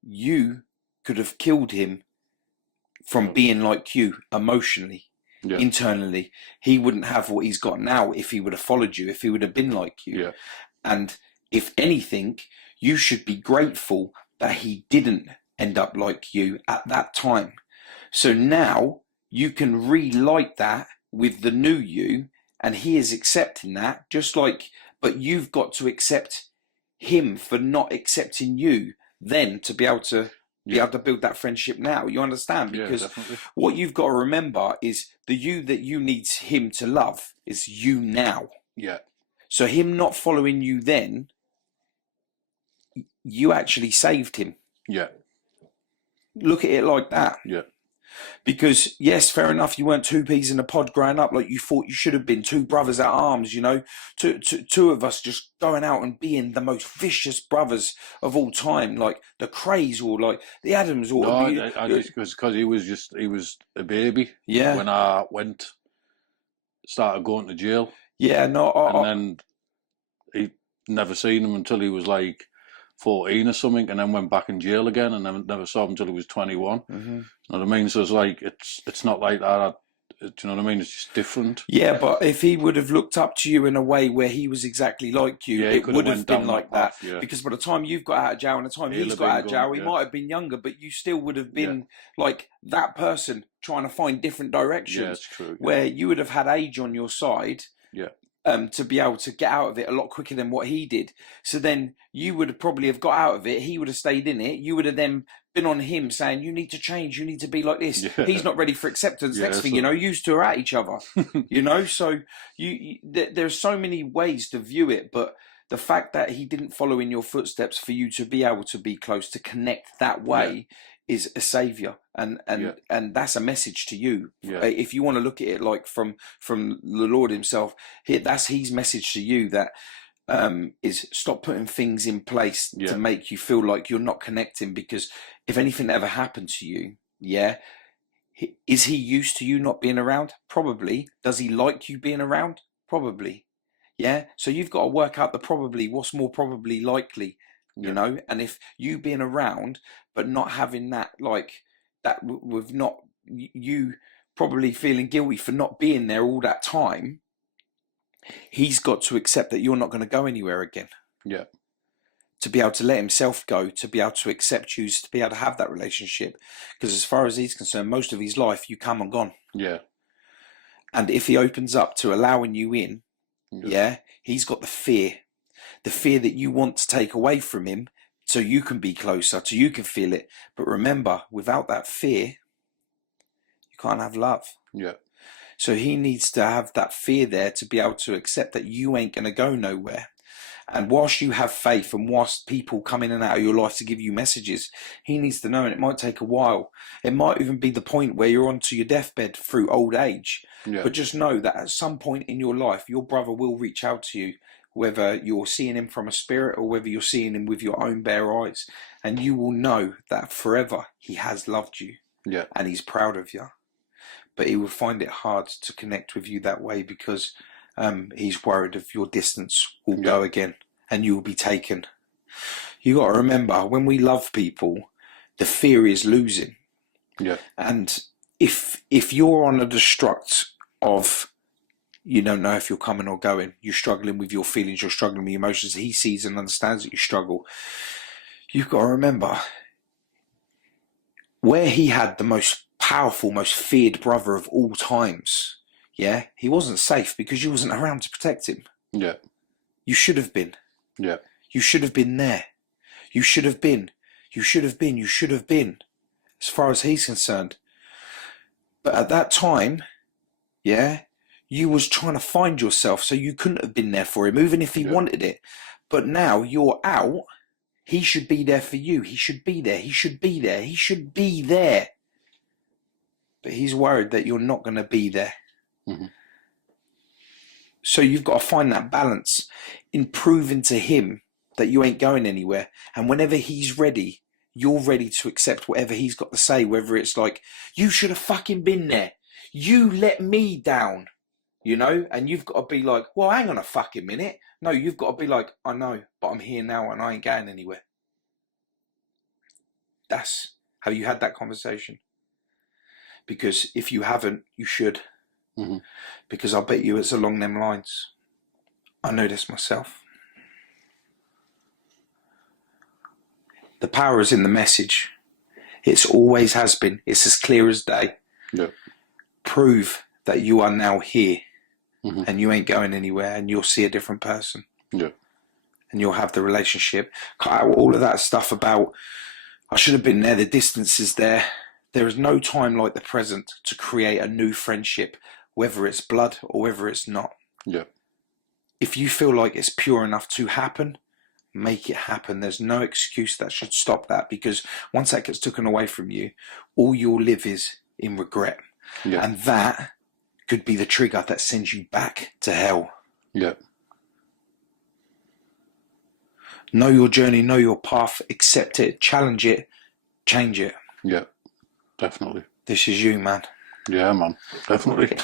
you could have killed him from being like you emotionally, internally. He wouldn't have what he's got now if he would have followed you, if he would have been like you. Yeah. And if anything, you should be grateful that he didn't end up like you at that time. So now you can relight that with the new you, and he is accepting that, just like, but you've got to accept him for not accepting you then to be able to build that friendship now. You understand? Because what you've got to remember is the you that you need him to love is you now. Yeah. So him not following you then, you actually saved him. Yeah. Look at it like that. Yeah. Because yes, fair enough, you weren't two peas in a pod growing up like you thought you should have been, two brothers at arms, you know, two of us just going out and being the most vicious brothers of all time, like the Crays or like the Adams or because he was a baby. Yeah. When I started going to jail. Yeah, no, and then he never seen him until he was like 14 or something, and then went back in jail again, and then never saw him until he was 21. Mm-hmm. You know what I mean? So it's like it's not like that. Do you know what I mean? It's just different. Yeah, but if he would have looked up to you in a way where he was exactly like you, it would have been like that. Yeah. Because by the time you've got out of jail and the time he's got out of jail, he might have been younger, but you still would have been like that person trying to find different directions. Yeah, it's true. Where you would have had age on your side. Yeah. To be able to get out of it a lot quicker than what he did. So then you would have probably have got out of it. He would have stayed in it. You would have then been on him saying, you need to change. You need to be like this. Yeah. He's not ready for acceptance. Next thing you know, you two are at each other, you know? So there's so many ways to view it, but the fact that he didn't follow in your footsteps for you to be able to be close, to connect that way is a savior. And that's a message to you. Yeah. If you want to look at it like from the Lord himself, that's his message to you, that is stop putting things in place Yeah. to make you feel like you're not connecting, because if anything ever happened to you, yeah, is he used to you not being around? Probably. Does he like you being around? Probably. Yeah. So you've got to work out the probably, what's more probably likely, you know? And if you being around, but not having that, like that with not you probably feeling guilty for not being there all that time, he's got to accept that you're not going to go anywhere again. Yeah. To be able to let himself go, to be able to accept you, to be able to have that relationship. Because as far as he's concerned, most of his life, you come and gone. Yeah. And if he opens up to allowing you in, yeah, he's got the fear that you want to take away from him so you can be closer, so you can feel it. But remember, without that fear, you can't have love. Yeah. So he needs to have that fear there to be able to accept that you ain't going to go nowhere. And whilst you have faith, and whilst people come in and out of your life to give you messages, he needs to know, and it might take a while. It might even be the point where you're onto your deathbed through old age. Yeah. But just know that at some point in your life, your brother will reach out to you, whether you're seeing him from a spirit or whether you're seeing him with your own bare eyes. And you will know that forever he has loved you. Yeah. And he's proud of you. But he will find it hard to connect with you that way, because he's worried if your distance will go again and you will be taken. You got to remember, when we love people, the fear is losing. Yeah. And if you're on a destruct of, you don't know if you're coming or going, you're struggling with your feelings, you're struggling with your emotions, he sees and understands that you struggle. You've got to remember, where he had the most powerful, most feared brother of all times, yeah, he wasn't safe because you wasn't around to protect him. Yeah. You should have been. Yeah. You should have been there. You should have been. You should have been. You should have been. As far as he's concerned. But at that time, yeah, you was trying to find yourself, so you couldn't have been there for him, even if he wanted it. But now you're out, he should be there for you. He should be there. He should be there. He should be there. But he's worried that you're not going to be there. Mm-hmm. So you've got to find that balance in proving to him that you ain't going anywhere. And whenever he's ready, you're ready to accept whatever he's got to say, whether it's like, you should have fucking been there. You let me down, you know? And you've got to be like, well, hang on a fucking minute. No, you've got to be like, I know, but I'm here now and I ain't going anywhere. Have you had that conversation? Because if you haven't, you should. Mm-hmm. Because I bet you it's along them lines. I know this myself. The power is in the message. It's always has been. It's as clear as day. Yeah. Prove that you are now here, mm-hmm. and you ain't going anywhere, and you'll see a different person. Yeah. And you'll have the relationship. Cut out all of that stuff about, I should have been there, the distance is there. There is no time like the present to create a new friendship, whether it's blood or whether it's not. Yeah. If you feel like it's pure enough to happen, make it happen. There's no excuse that should stop that, because once that gets taken away from you, all you'll live is in regret. Yeah. And that could be the trigger that sends you back to hell. Yeah. Know your journey, know your path, accept it, challenge it, change it. Yeah. Definitely. This is you, man. Yeah, man. Definitely.